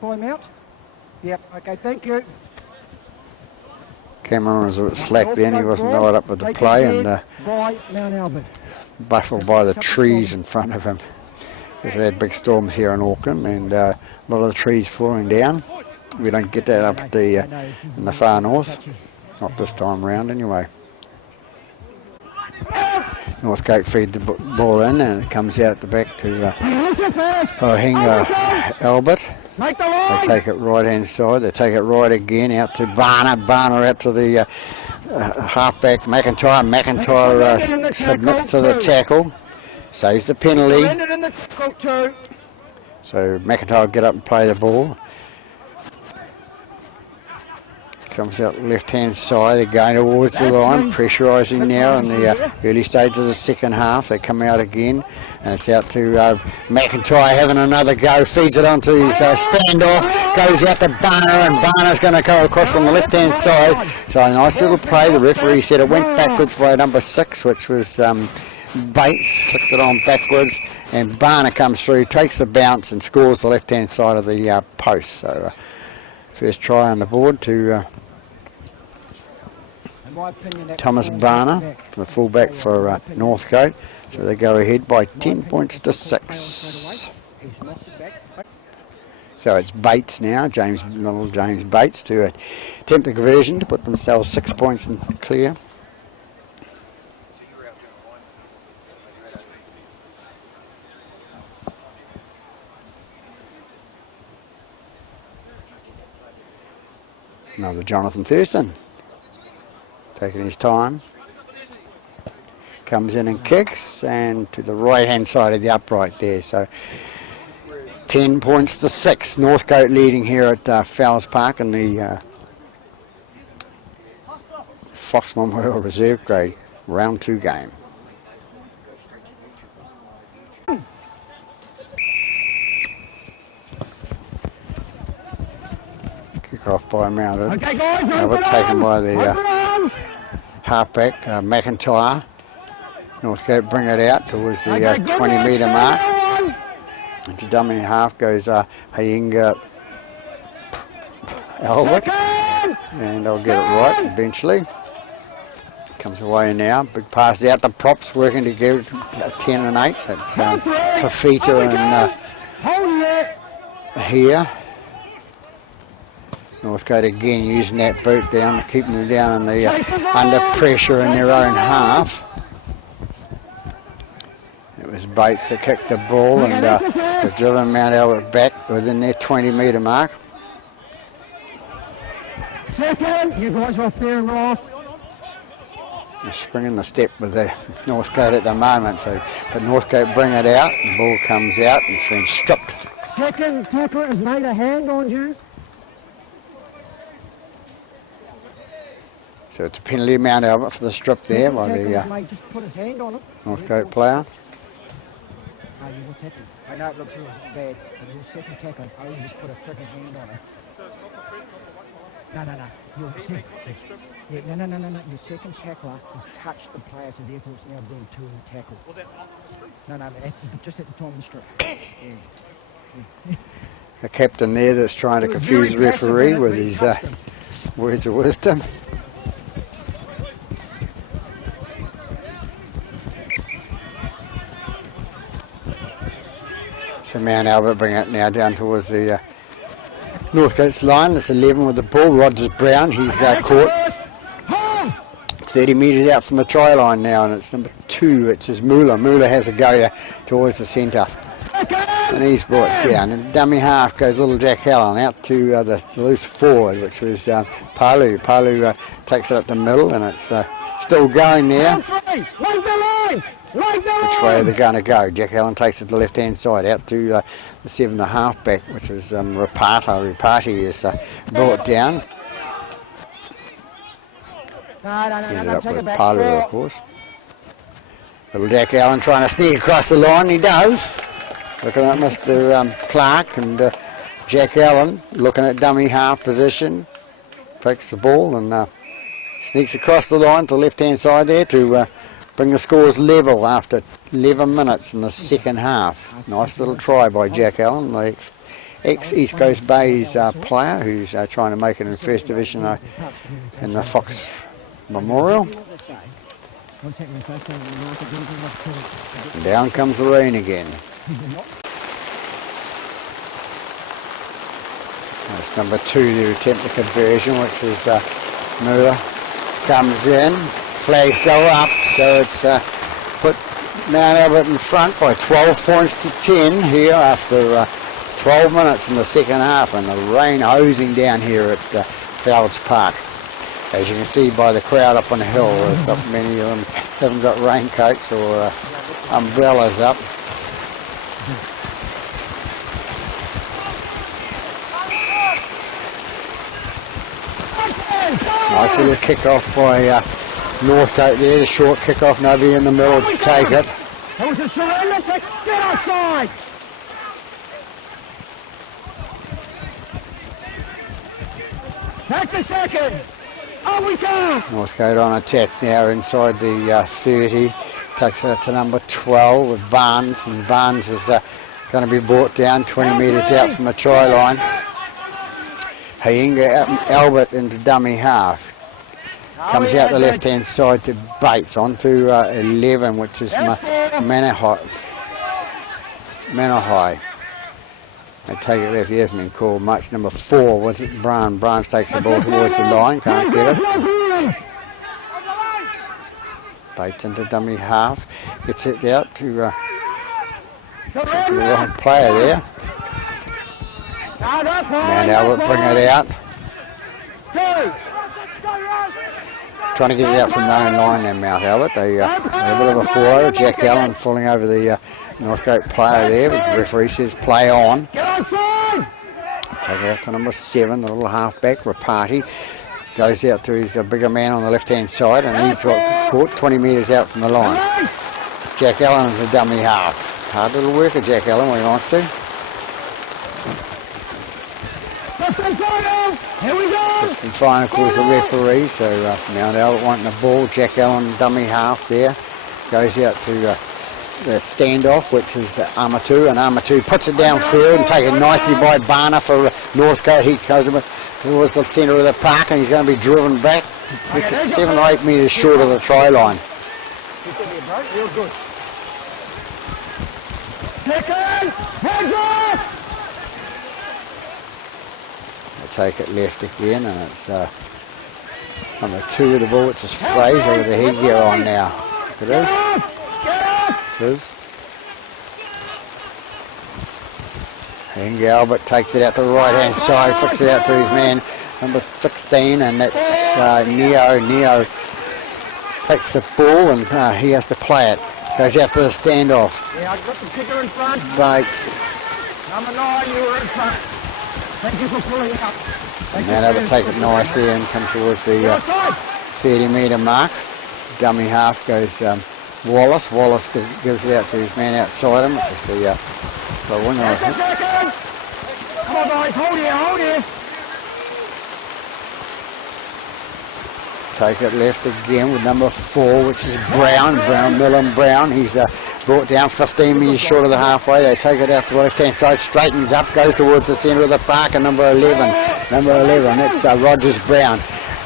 By Mount. Yep, okay, thank you. Cameron was a bit slack then. He wasn't right up with the play, and by Mount Albert. Buffled by the trees in front of him. Because we had big storms here in Auckland, and a lot of the trees falling down. We don't get that up at in the far north. Not this time round anyway. Northcote feed the ball in, and it comes out the back to Albert. They take it right hand side. They take it right again out to Barner. Barner out to the halfback McIntyre. McIntyre submits to the tackle. Saves the penalty. So McIntyre will get up and play the ball. Comes out left-hand side. They're going towards the line, pressurising now in the early stage of the second half. They come out again, and it's out to McIntyre having another go. Feeds it onto his standoff. Goes out to Barner, and Barner's going to go across on the left-hand side. So a nice little play. The referee said it went backwards by number 6, which was Bates. Flicked it on backwards, and Barner comes through, takes the bounce, and scores the left-hand side of the post. So first try on the board to my opinion, that's Thomas full Barner, back. the fullback for Northcote. So they go ahead by 10 points to He's 6. lost it back. So it's Bates now, little James Bates, to attempt the conversion to put themselves 6 points in clear. Another Jonathan Thurston, taking his time. Comes in and kicks, and to the right hand side of the upright there. So 10 points to 6. Northcote leading here at Fowles Park in the Fox Memorial Reserve Grade round 2 game. Kick off by Mounted. Okay, guys, Albert taken by the halfback McIntyre. Northcote bring it out towards the 20 metre mark. Into dummy half goes Hayenga Albert, and I'll get it right eventually. Comes away now, big pass out the props, working to give 10 and 8. That's Fafita and here. Northcote again using that boot down, keeping them down in the, under pressure in their own half. It was Bates that kicked the ball, and they've driven Mount Albert back within their 20 metre mark. Second, you guys are off there and off. They're springing the step with the Northcote at the moment, so but Northcote bring it out, the ball comes out and it's been stripped. Second tackler has made a hand on you. So it's a penalty Mount Albert for the strip there by the Just put his hand on it. Northcote player. No, you will tackle. I know it looks real bad, but your second tackle, oh, you just put a freaking hand on it. No. Your second, yeah, no. Your second tackler has touched the player, so therefore it's now doing 2 in the tackle. No, just at the time of the strip. Yeah. A captain there that's trying to confuse the referee with his words of wisdom. So Mount Albert bring it now down towards the Northcote's line. It's 11 with the ball. Rogers Brown, he's caught 30 metres out from the try line now, and it's number 2. It's his Muller. Muller has a go towards the centre, and he's brought down. And dummy half goes little Jack Allen out to the loose forward, which was Palu. Palu takes it up the middle, and it's still going there. Which way are they going to go? Jack Allen takes it to the left-hand side, out to the 7, the half-back, which is Rapati is brought down. Ended up with Palu, of course. Little Jack Allen trying to sneak across the line. He does. Looking at Mr. Clark, and Jack Allen looking at dummy half position. Picks the ball and sneaks across the line to the left-hand side there to bring the scores level after 11 minutes in the second half. Nice little try by Jack Allen, the ex-East Coast Bays player who's trying to make it in First Division in the Fox Memorial. And down comes the rain again. That's number 2 to attempt the conversion, which is Muller. Comes in, flags go up, so it's put Mount Albert in front by 12 points to 10 here after 12 minutes in the second half, and the rain hosing down here at Fowles Park. As you can see by the crowd up on the hill, there's not many of them haven't got raincoats or umbrellas up. Nice little kick-off by Northcote there, the short kick-off, nobody in the middle to take it. That was a surrender kick, get outside! That's a second! Oh, we go! Northcote on attack now inside the 30, takes it to number 12 with Barnes, and Barnes is going to be brought down 20 metres out from the try line. Hayenga Albert into dummy half. Comes out the left-hand side to Bates, on to 11, which is Manahai. They take it left, he hasn't been called much. Number 4, was it Brown? Brown takes the ball towards the line, can't get it. Bates into dummy half, gets it out to the wrong player there. Mount Albert bring it out. Trying to get it out from their own line there, Mount Albert. They a bit of a fall over. Jack Allen falling over the Northcote player there, but the referee says play on. Take it out to number 7, the little halfback, Rapati. Goes out to his bigger man on the left-hand side, and he's caught 20 metres out from the line. Jack Allen is the dummy half. Hard little worker, Jack Allen, when he wants to. It's been trying, of course, the referee, so Mount Albert wanting the ball. Jack Allen, dummy half there. Goes out to the standoff, which is Amatu, and Amatu puts it downfield and taken nicely by Barner for Northcote. He goes towards the centre of the park, and he's going to be driven back. It's 7 or 8 metres short of the try line. Real good. They take it left again, and it's number 2 of the ball, which is Fraser with the headgear on now. It is. It is. And Albert takes it out to the right-hand side, flicks it out to his man, number 16, and that's Neo. Neo takes the ball, and he has to play it. Goes out to the standoff. Yeah, I've got the kicker in front. Bates. Number 9, you were in front. Thank you for pulling it up. Mount Albert take it nicely and come towards the 30 metre mark. Dummy half goes Wallace. Wallace gives it out to his man outside him, which is the winger, I think. Come on, boys, hold here. Take it left again with number 4, which is Brown. Millen Brown. He's brought down 15 metres short of the halfway. They take it out to the left-hand side, straightens up, goes towards the centre of the park, and number 11, that's Rogers Brown.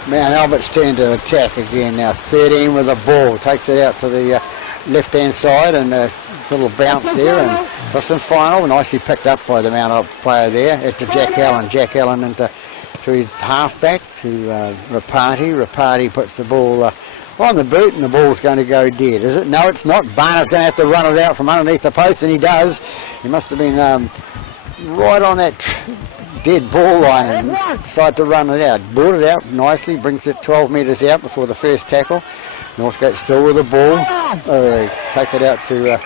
Mount Albert's turn to attack again now. 13 with the ball, takes it out to the left-hand side, and a little bounce there, and Boston final, nicely picked up by the Mount Albert player there. It's to Jack Allen. Jack Allen into his halfback, to Rapati. Rapati puts the ball on the boot, and the ball's going to go dead. Is it? No, it's not. Barner's going to have to run it out from underneath the post, and he does. He must have been right on that dead ball line and decided to run it out. Brought it out nicely, brings it 12 metres out before the first tackle. Northcote still with the ball. Take it out to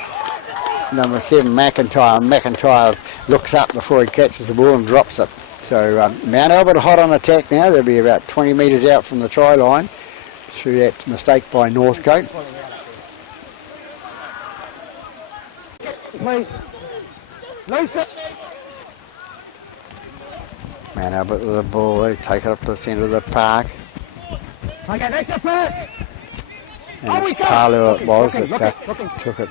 number 7, McIntyre. McIntyre looks up before he catches the ball and drops it. So Mount Albert hot on attack now. They'll be about 20 metres out from the try line through that mistake by Northcote. Mount Albert with the ball. They take it up to the centre of the park. And it's Palu it was that took it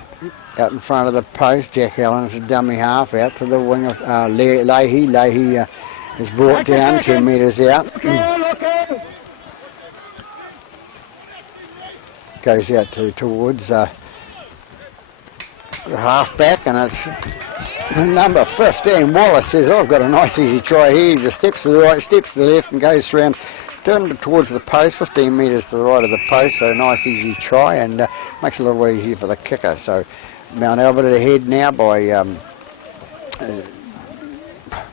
out in front of the post. Jack Allen is a dummy half out to the wing of Leahy. Leahy is brought down 10 metres out. Goes out towards the halfback, and it's number 15. Wallace says, I've got a nice easy try here. He just steps to the right, steps to the left, and goes around towards the post, 15 metres to the right of the post. So a nice easy try, and makes it a little easier for the kicker. So Mount Albert ahead now by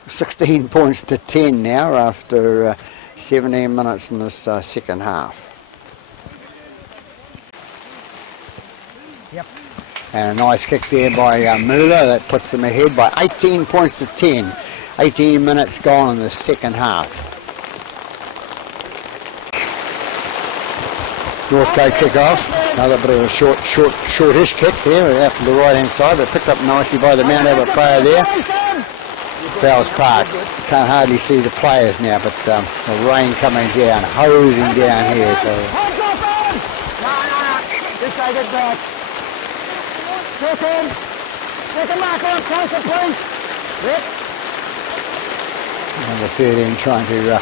16 points to 10 now after 17 minutes in this second half. Yep. And a nice kick there by Muller that puts them ahead by 18 points to 10. 18 minutes gone in the second half. Northcote kick off. Another bit of a shortish kick there out to the right hand side, but picked up nicely by the Mount Albert player there. Fowles Park. Can't hardly see the players now, but the rain coming down, hosing down here. So. Just take it back. Take a mark on closer, please. Yep. Number 13 trying to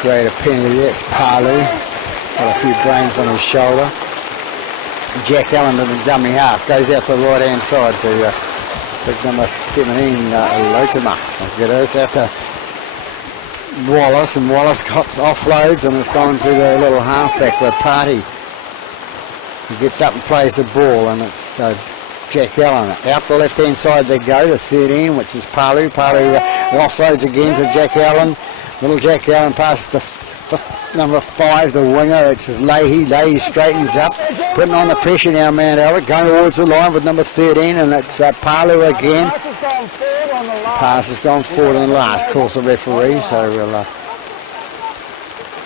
create a penalty. That's Palu. got a few brains on his shoulder. Jack Allen in the dummy half, goes out the right hand side to big number 17, Lotima. It is after Wallace, and Wallace offloads and it's gone to the little halfback with Party. He gets up and plays the ball, and it's Jack Allen. Out the left hand side they go to 13, which is Palu. Palu offloads again to Jack Allen. Little Jack Allen passes to number 5, the winger, which is Leahy. Leahy straightens up, putting on the pressure now, Mount Albert, going towards the line with number 13, and it's Palu again. Pass has gone forward on the last, calls the referee, so we'll,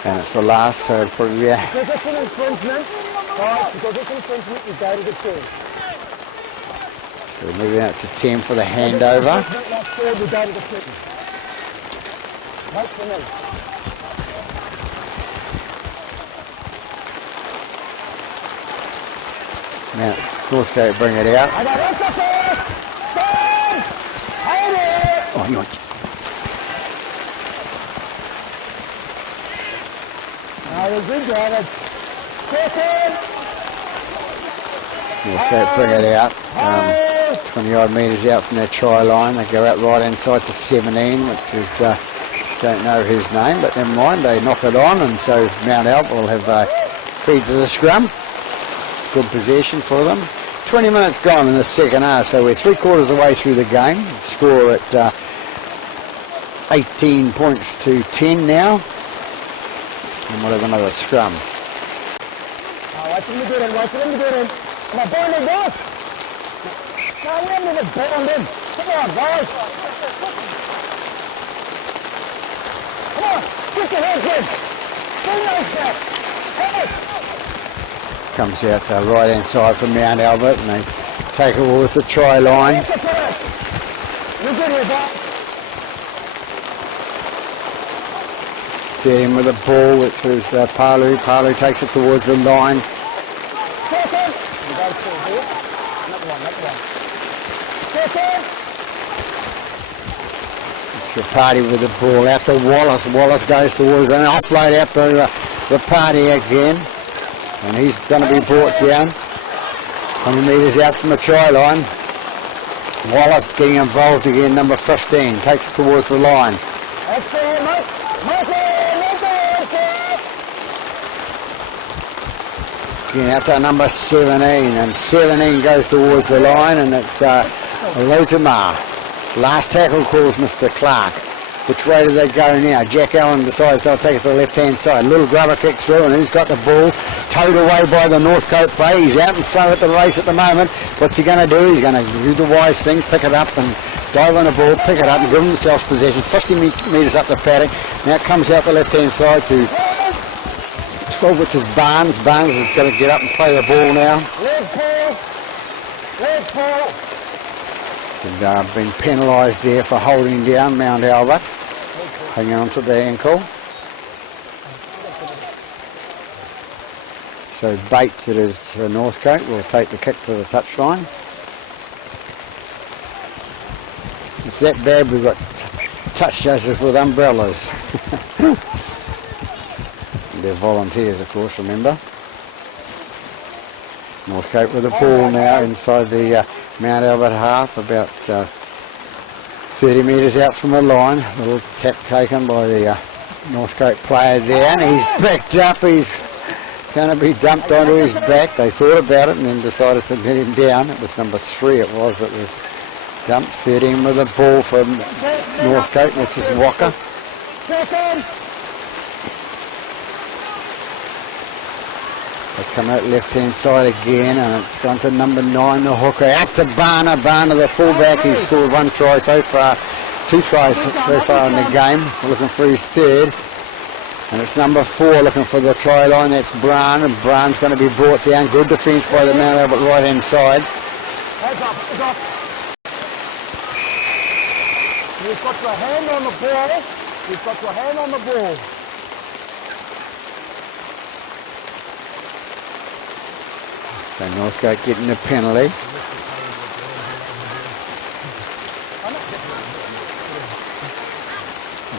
and it's the last, so probably, yeah. Because it's an infringement, you go to the 10. So we're moving out to 10 for the handover. You go to the 10. Wait for me. Now, Northcote bring it out. Oh, you're... Northcote bring it out. 20 odd metres out from their try line. They go out right inside to 17, which is, don't know his name, but never mind. They knock it on, and so Mount Albert will have feed to the scrum. Good possession for them. 20 minutes gone in the second half, so we're 3/4 of the way through the game. Score at 18 points to 10 now. And we'll have another scrum. Wait for them to get in, wait for them to get in. Come on, bond him, boys. No, we haven't even bond him. Come on, boys. Come on, get your heads in. Bring those back. Hey. Comes out right hand side from Mount Albert, and they take it towards the try line. You're good with that. 13 with the ball, which was Palu. Palu takes it towards the line. It's the Party with the ball out to Wallace. Wallace goes towards an offload out to the Party again. And he's going to be brought down 20 metres out from the try line. Wallace getting involved again, number 15, takes it towards the line. Again out to number 17, and 17 goes towards the line, and it's Lotamar. Last tackle calls Mr. Clark. Which way do they go now? Jack Allen decides they'll take it to the left-hand side. Little grubber kick through, and who's got the ball? Towed away by the Northcote play. He's out in front at the race at the moment. What's he going to do? He's going to do the wise thing, pick it up and dive on the ball, pick it up and give himself possession. 50 metres up the paddock. Now it comes out the left-hand side to 12, which is Barnes. Barnes is going to get up and play the ball now. Red ball. And been penalised there for holding down Mount Albert, hanging on to the ankle. So Bates, it is for Northcote, will take the kick to the touchline. It's that bad we've got touch chasers with umbrellas. They're volunteers, of course, remember. Northcote with the ball now inside the Mount Albert half, about 30 metres out from the line. A little tap taken by the Northcote player there, and he's backed up. He's going to be dumped onto his back. They thought about it and then decided to get him down. It was number 3 it was that was dumped. 13 with the ball from Northcote, which is Walker. They come out left-hand side again, and it's gone to number 9, the hooker. Out to Barner. Barner, the fullback. He's scored 1 try so far. 2 tries so far in the game. Looking for his 3rd. And it's number 4 looking for the try line. That's Brown, and Brown's going to be brought down. Good defence by the Mount Albert right-hand side. You've got your hand on the ball. You've got your hand on the ball. So Northcote getting a penalty.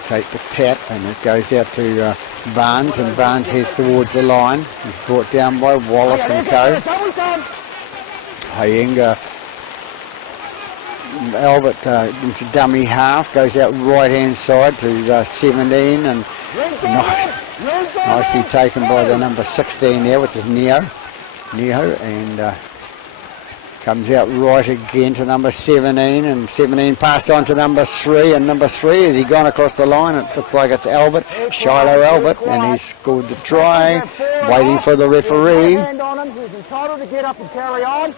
Take the tap, and it goes out to Barnes, and Barnes heads towards the line. He's brought down by Wallace and Co. Hyenga Albert into dummy half, goes out right hand side to 17, and nicely taken by the number 16 there, which is Neo, and comes out right again to number 17, and 17 passed on to number 3, and number 3, has he gone across the line? It looks like it's Albert, Shiloh Albert, and he's scored the try, waiting for the referee. He's entitled to get up and carry on.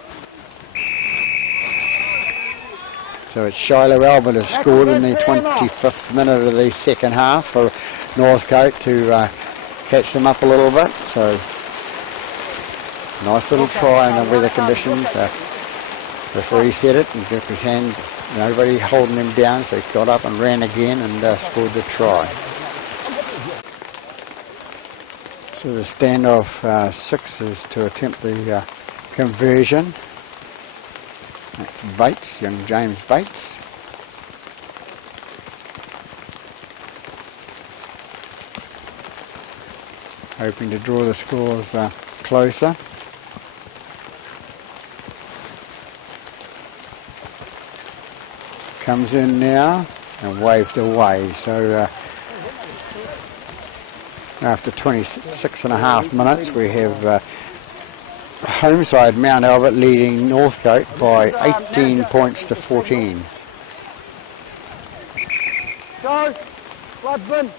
So it's Shiloh Albert has scored in the 25th minute of the second half for Northcote to catch them up a little bit. So nice little try in the weather conditions. Referee said it and took his hand, nobody holding him down, so he got up and ran again and scored the try. So the standoff 6 is to attempt the conversion. That's Bates, young James Bates. Hoping to draw the scores closer. Comes in now and waved away. So after 26 and a half minutes we have home side Mount Albert leading Northcote by 18 points to 14. Go, Bloodman.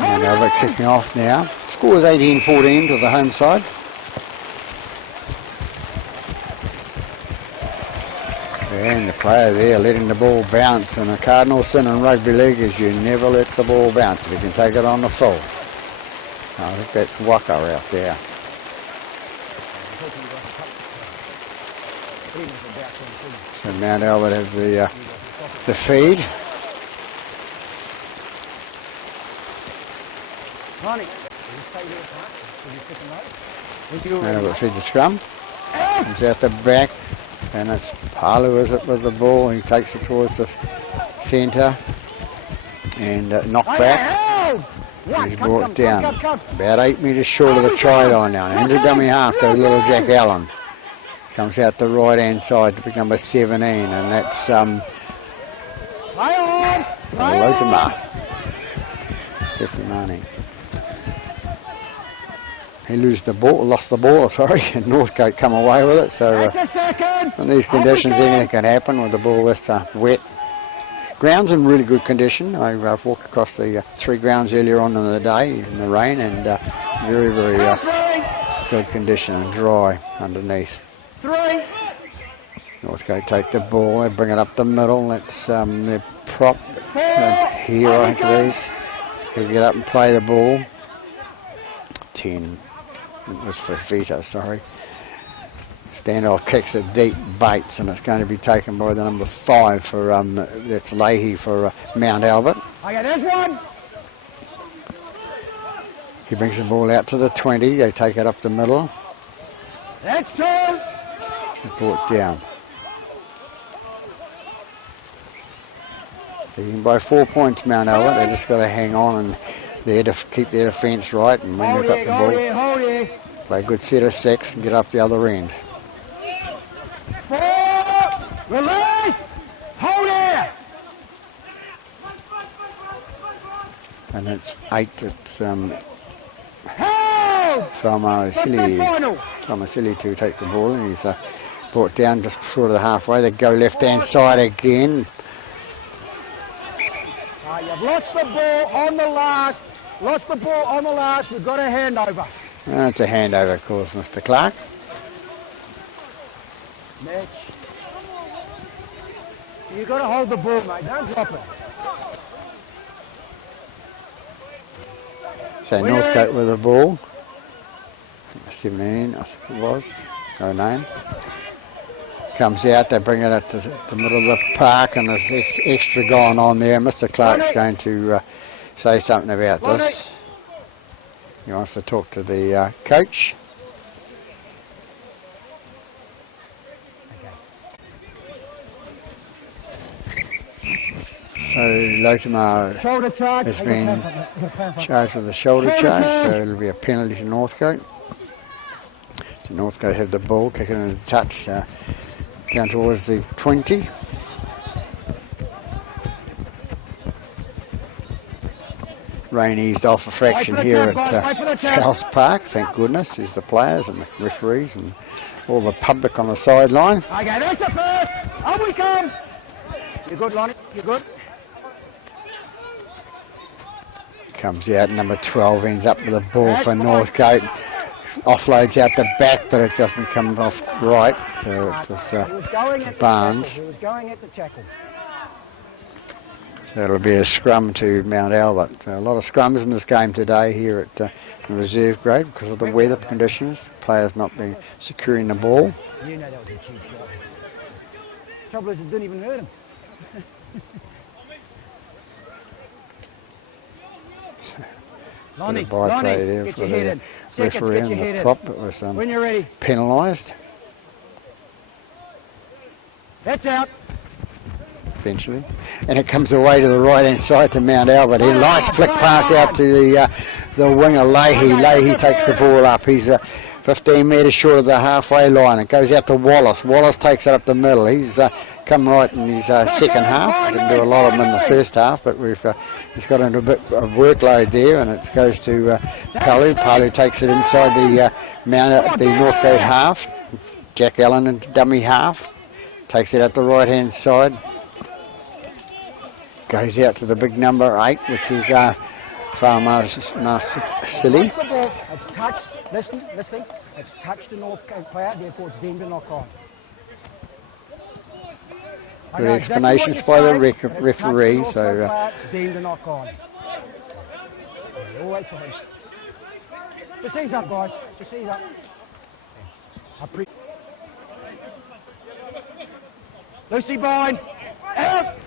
Mount Albert kicking off now. Score is 18-14 to the home side. And the player there letting the ball bounce, and the cardinal sin in rugby league is you never let the ball bounce if you can take it on the full. I think that's Waka out there. So Mount Albert have the feed. Mount Albert feeds the scrum. Comes out the back, and it's Palu is it with the ball. He takes it towards the centre and knocked back. He's brought down about 8 metres short of the try line now. And into dummy half goes little Jack Allen. Comes out the right hand side to pick number 17, and that's Lotama. Testimony. He lost the ball, sorry, and Northcote come away with it. So in these conditions anything can happen with the ball this wet. Ground's in really good condition. I've walked across the 3 grounds earlier on in the day in the rain, and very, very good condition and dry underneath. Northcote take the ball, they bring it up the middle. That's their prop. It's here, I think it is. He'll get up and play the ball. 10. It was for Vita, sorry. Standoff kicks it deep, Bates, and it's going to be taken by the number 5 for that's Leahy for Mount Albert. Okay, there's one. He brings the ball out to the 20. They take it up the middle. That's 2. Brought down. Leading by 4 points, Mount Albert. They just got to hang on and there to keep their defence right, and when they've got the ball, play a good set of 6 and get up the other end. 4, release, hold here. And it's 8. It's Hold. Silly to take the ball, and he's brought down just short of the halfway. They go left hand side again. You've lost the ball on the last. We've got a handover. It's a handover calls Mr. Clark. Mitch. You've got to hold the ball, mate. Don't drop it. So Northcote with the ball. 17, I think it was. No name. Comes out, they bring it at the middle of the park, and there's extra going on there. Mr. Clark's going to say something about this. He wants to talk to the coach. So Lotimar Shoulder charge. has Hey, been you got a plan. charged with a shoulder Shoulder charge, charge. so it'll be a penalty to Northcote. So Northcote have the ball, kicking in the touch down towards the 20. Rain eased off a fraction here at Fowles Park, thank goodness. There's the players and the referees and all the public on the sideline. Okay, that's a first. Up we come. You're good, Lonnie. You're good. Comes out, number 12 ends up with a ball for Northcote. Offloads out the back, but it doesn't come off right. So it was Barnes. He was going at the tackle. So it'll be a scrum to Mount Albert. A lot of scrums in this game today here at the reserve grade because of the weather conditions. Players not being securing the ball. You know that was a cheap shot. Trouble is, it didn't even hurt him. Bit of byplay there for the referee and the prop. It was when you're ready. Penalised. That's out. Eventually, and it comes away to the right hand side to Mount Albert. A nice flick pass out to the winger Leahy. Leahy takes the ball up. He's 15 metres short of the halfway line. It goes out to Wallace. Wallace takes it up the middle. He's come right in his second half. Didn't do a lot of them in the first half, but he's got into a bit of workload there, and it goes to Palu. Palu takes it inside the Northcote half. Jack Allen into dummy half. Takes it at the right hand side. Goes out to the big number 8, which is Silly. It's touched. Listen. It's touched the Northcote player, therefore it's deemed a knock on. Good explanations by the referee. So it's deemed a knock on. We'll wait for him. Just ease up, guys. Just ease up. Lucy Bine.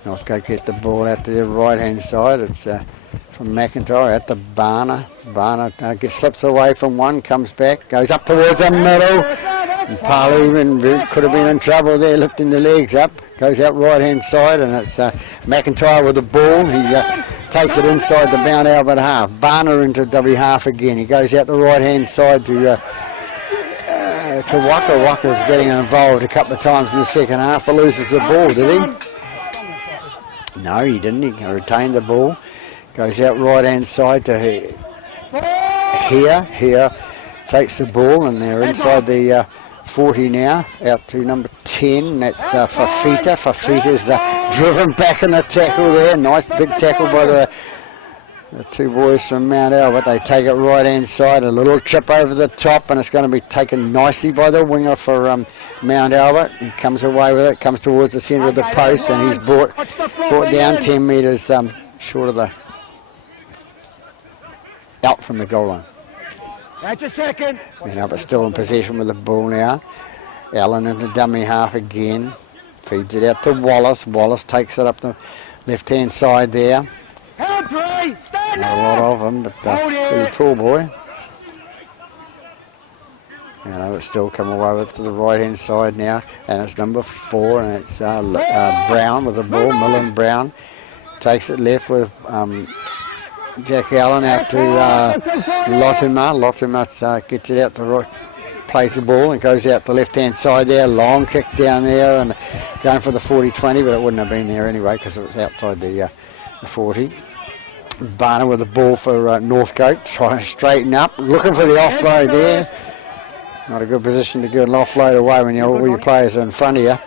Northcote get the ball out to the right hand side. It's from McIntyre out to Barner. Barner slips away from one, comes back, goes up towards the middle. And Palu could have been in trouble there, lifting the legs up. Goes out right hand side, and it's McIntyre with the ball. He takes it inside the Mount Albert half. Barner into W half again. He goes out the right hand side to Waka. Waka's getting involved a couple of times in the second half, but loses the ball, did he? No, he didn't. He retained the ball. Goes out right hand side to here. Takes the ball, and they're inside the 40 now. Out to number 10. That's Fafita. Fafita's driven back in the tackle there. Nice big tackle by the two boys from Mount Albert. They take it right hand side. A little chip over the top, and it's going to be taken nicely by the winger for Mount Albert. He comes away with it. Comes towards the centre of the post, and he's brought down 10 metres short of the out from the goal line. That's a second. Mount Albert still in possession with the ball now. Allen into dummy half again. Feeds it out to Wallace. Wallace takes it up the left hand side there. Help three. Stand Not a lot of them, but pretty tall boy. It's still come away with to the right hand side now, and it's number 4, and it's Brown with the ball. Millen Brown takes it left with Jack Allen out to Latimer. Latimer gets it out the right, plays the ball and goes out the left hand side there. Long kick down there and going for the 40-20, but it wouldn't have been there anyway because it was outside the 40. Barner with the ball for Northcote, trying to straighten up, looking for the offload there. Not a good position to go and offload away when all your players are in front of you.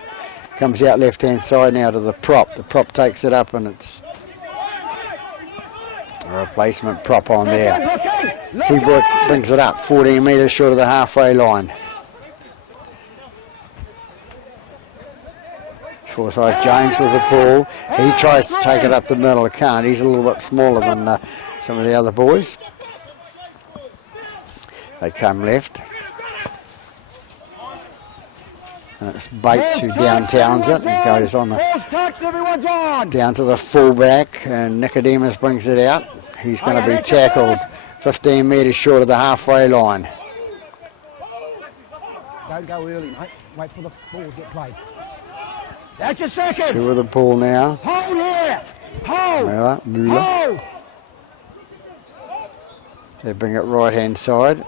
Comes out left hand side now to the prop. The prop takes it up, and it's a replacement prop on there. He brings it up 14 metres short of the halfway line. Forsyth Jones with the ball. He tries to take it up the middle. Can't. He's a little bit smaller than some of the other boys. They come left. And it's Bates who downtowns it and goes on down to the fullback, and Nicodemus brings it out. He's going to be tackled 15 metres short of the halfway line. Don't go early, mate. Wait for the ball to get played. That's your second. 2 with the ball now. Hold here. Muller. They bring it right hand side.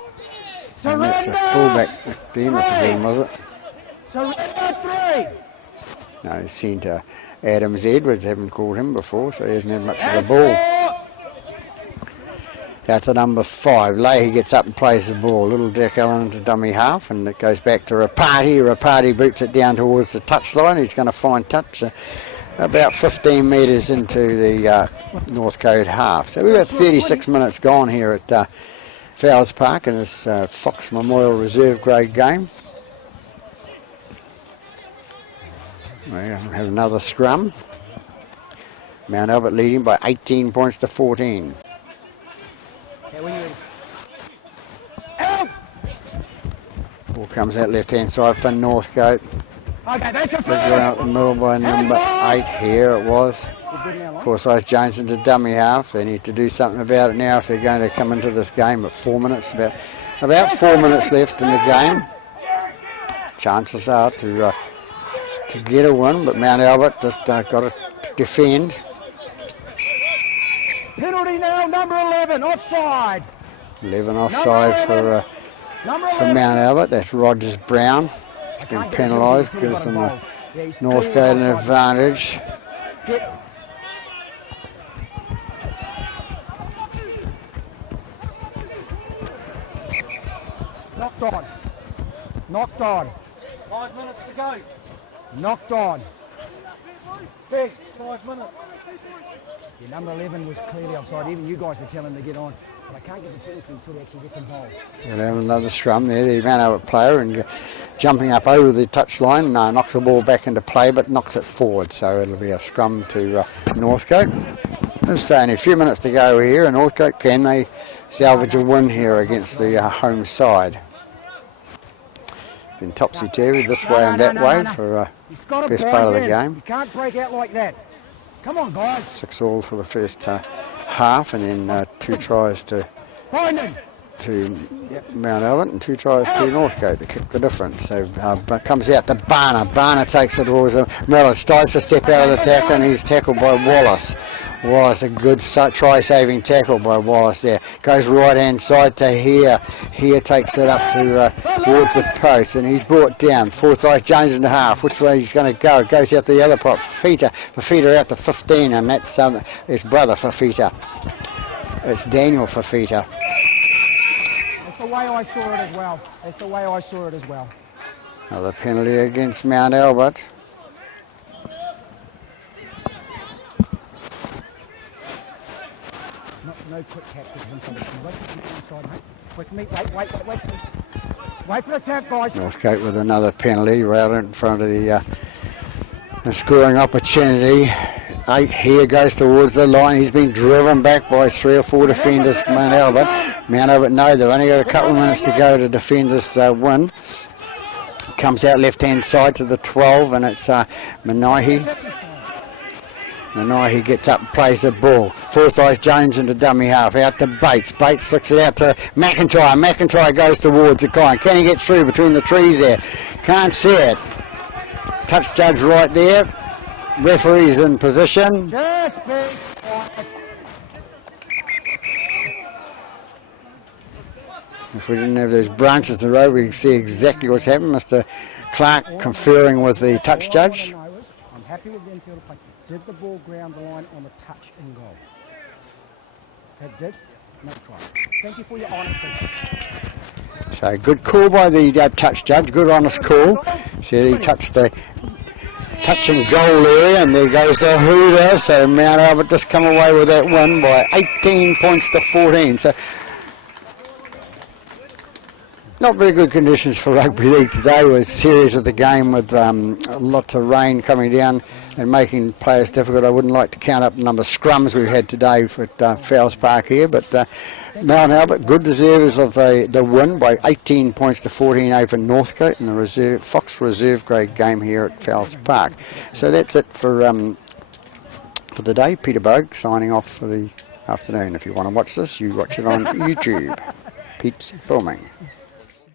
And that's a fullback there, must have been, was it? No, centre Adams Edwards, haven't called him before, so he hasn't had much of the ball. Out to number 5. Leahy gets up and plays the ball. Little Dick Allen to dummy half, and it goes back to Rapati. Rapati boots it down towards the touchline. He's going to find touch about 15 metres into the Northcote half. So we've got 36 minutes gone here at Fowles Park in this Fox Memorial Reserve grade game. We have another scrum. Mount Albert leading by 18 points to 14. Ball comes out left hand side for Northcote. Big one out the middle by number 8 here it was. Forsyth Jones into dummy half. They need to do something about it now if they're going to come into this game at 4 minutes. About 4 minutes left in the game. Chances are to get a win, but Mount Albert just got to defend. Penalty now, number 11, offside. 11 offside for Mount Albert. That's Rogers Brown. He's been penalised, gives them a Northcote an advantage. Knocked on. Knocked on. 5 minutes to go. Knocked on. Big, 5 minutes. Yeah, number 11 was clearly offside. Even you guys were telling him to get on. But I can't get the penalty until he actually gets involved. We'll have another scrum there. The Mount Albert player and jumping up over the touchline, knocks the ball back into play but knocks it forward. So it'll be a scrum to Northcote. There's only a few minutes to go here. And Northcote, can they salvage a win here against the home side? Been topsy-turvy this way and that way for the first part of the game. You can't break out like that. Come on, guys. 6-all for the first half, and then 2 tries to Mount Albert and 2 tries to Northcote to kick the difference. So comes out to Barner. Barner takes it towards him. Miller starts to step out of the tackle, and he's tackled by Wallace. Wallace, a good try-saving tackle by Wallace there. Goes right-hand side to here. Here takes it up to towards the post, and he's brought down. Forsyth Jones in the half. Which way he's going to go? It goes out the other prop. Fafita out to 15, and that's his brother Fafita. It's Daniel Fafita. That's the way I saw it as well. That's the way I saw it as well. Another penalty against Mount Albert. No quick tactics inside. Wait for the inside, mate. Wait for me. Wait. Wait for the tap, guys. Northcote with another penalty right in front of the scoring opportunity. 8 here goes towards the line. He's been driven back by 3 or 4 defenders from Mount Albert. Mount Albert, no, they've only got a couple of minutes to go to defend this win. Comes out left-hand side to the 12, and it's Manahi. Manahi gets up and plays the ball. Forsyth Jones into dummy half. Out to Bates. Bates flicks it out to McIntyre. McIntyre goes towards the client. Can he get through between the trees there? Can't see it. Touch judge right there. Referee's in position. Just be If we didn't have those branches in the road, we could see exactly what's happened. Mr. Clark conferring with the touch judge. I'm happy with the infield play. Did the ball ground the line on the touch and goal? It did? No try. Thank you for your honesty. So good call by the touch judge. Good honest call. See, he touched the touch and goal area, and there goes the hooter. So Mount Albert just come away with that win by 18 points to 14. So not very good conditions for rugby league today. With a series of the game with lots of rain coming down and making players difficult. I wouldn't like to count up the number of scrums we've had today at Fowles Park here, but Mount Albert, good deservers of the win by 18 points to 14 over Northcote in the Fox Reserve grade game here at Fowles Park. So that's it for the day. Peter Bug signing off for the afternoon. If you want to watch this, you watch it on YouTube. Pete's filming.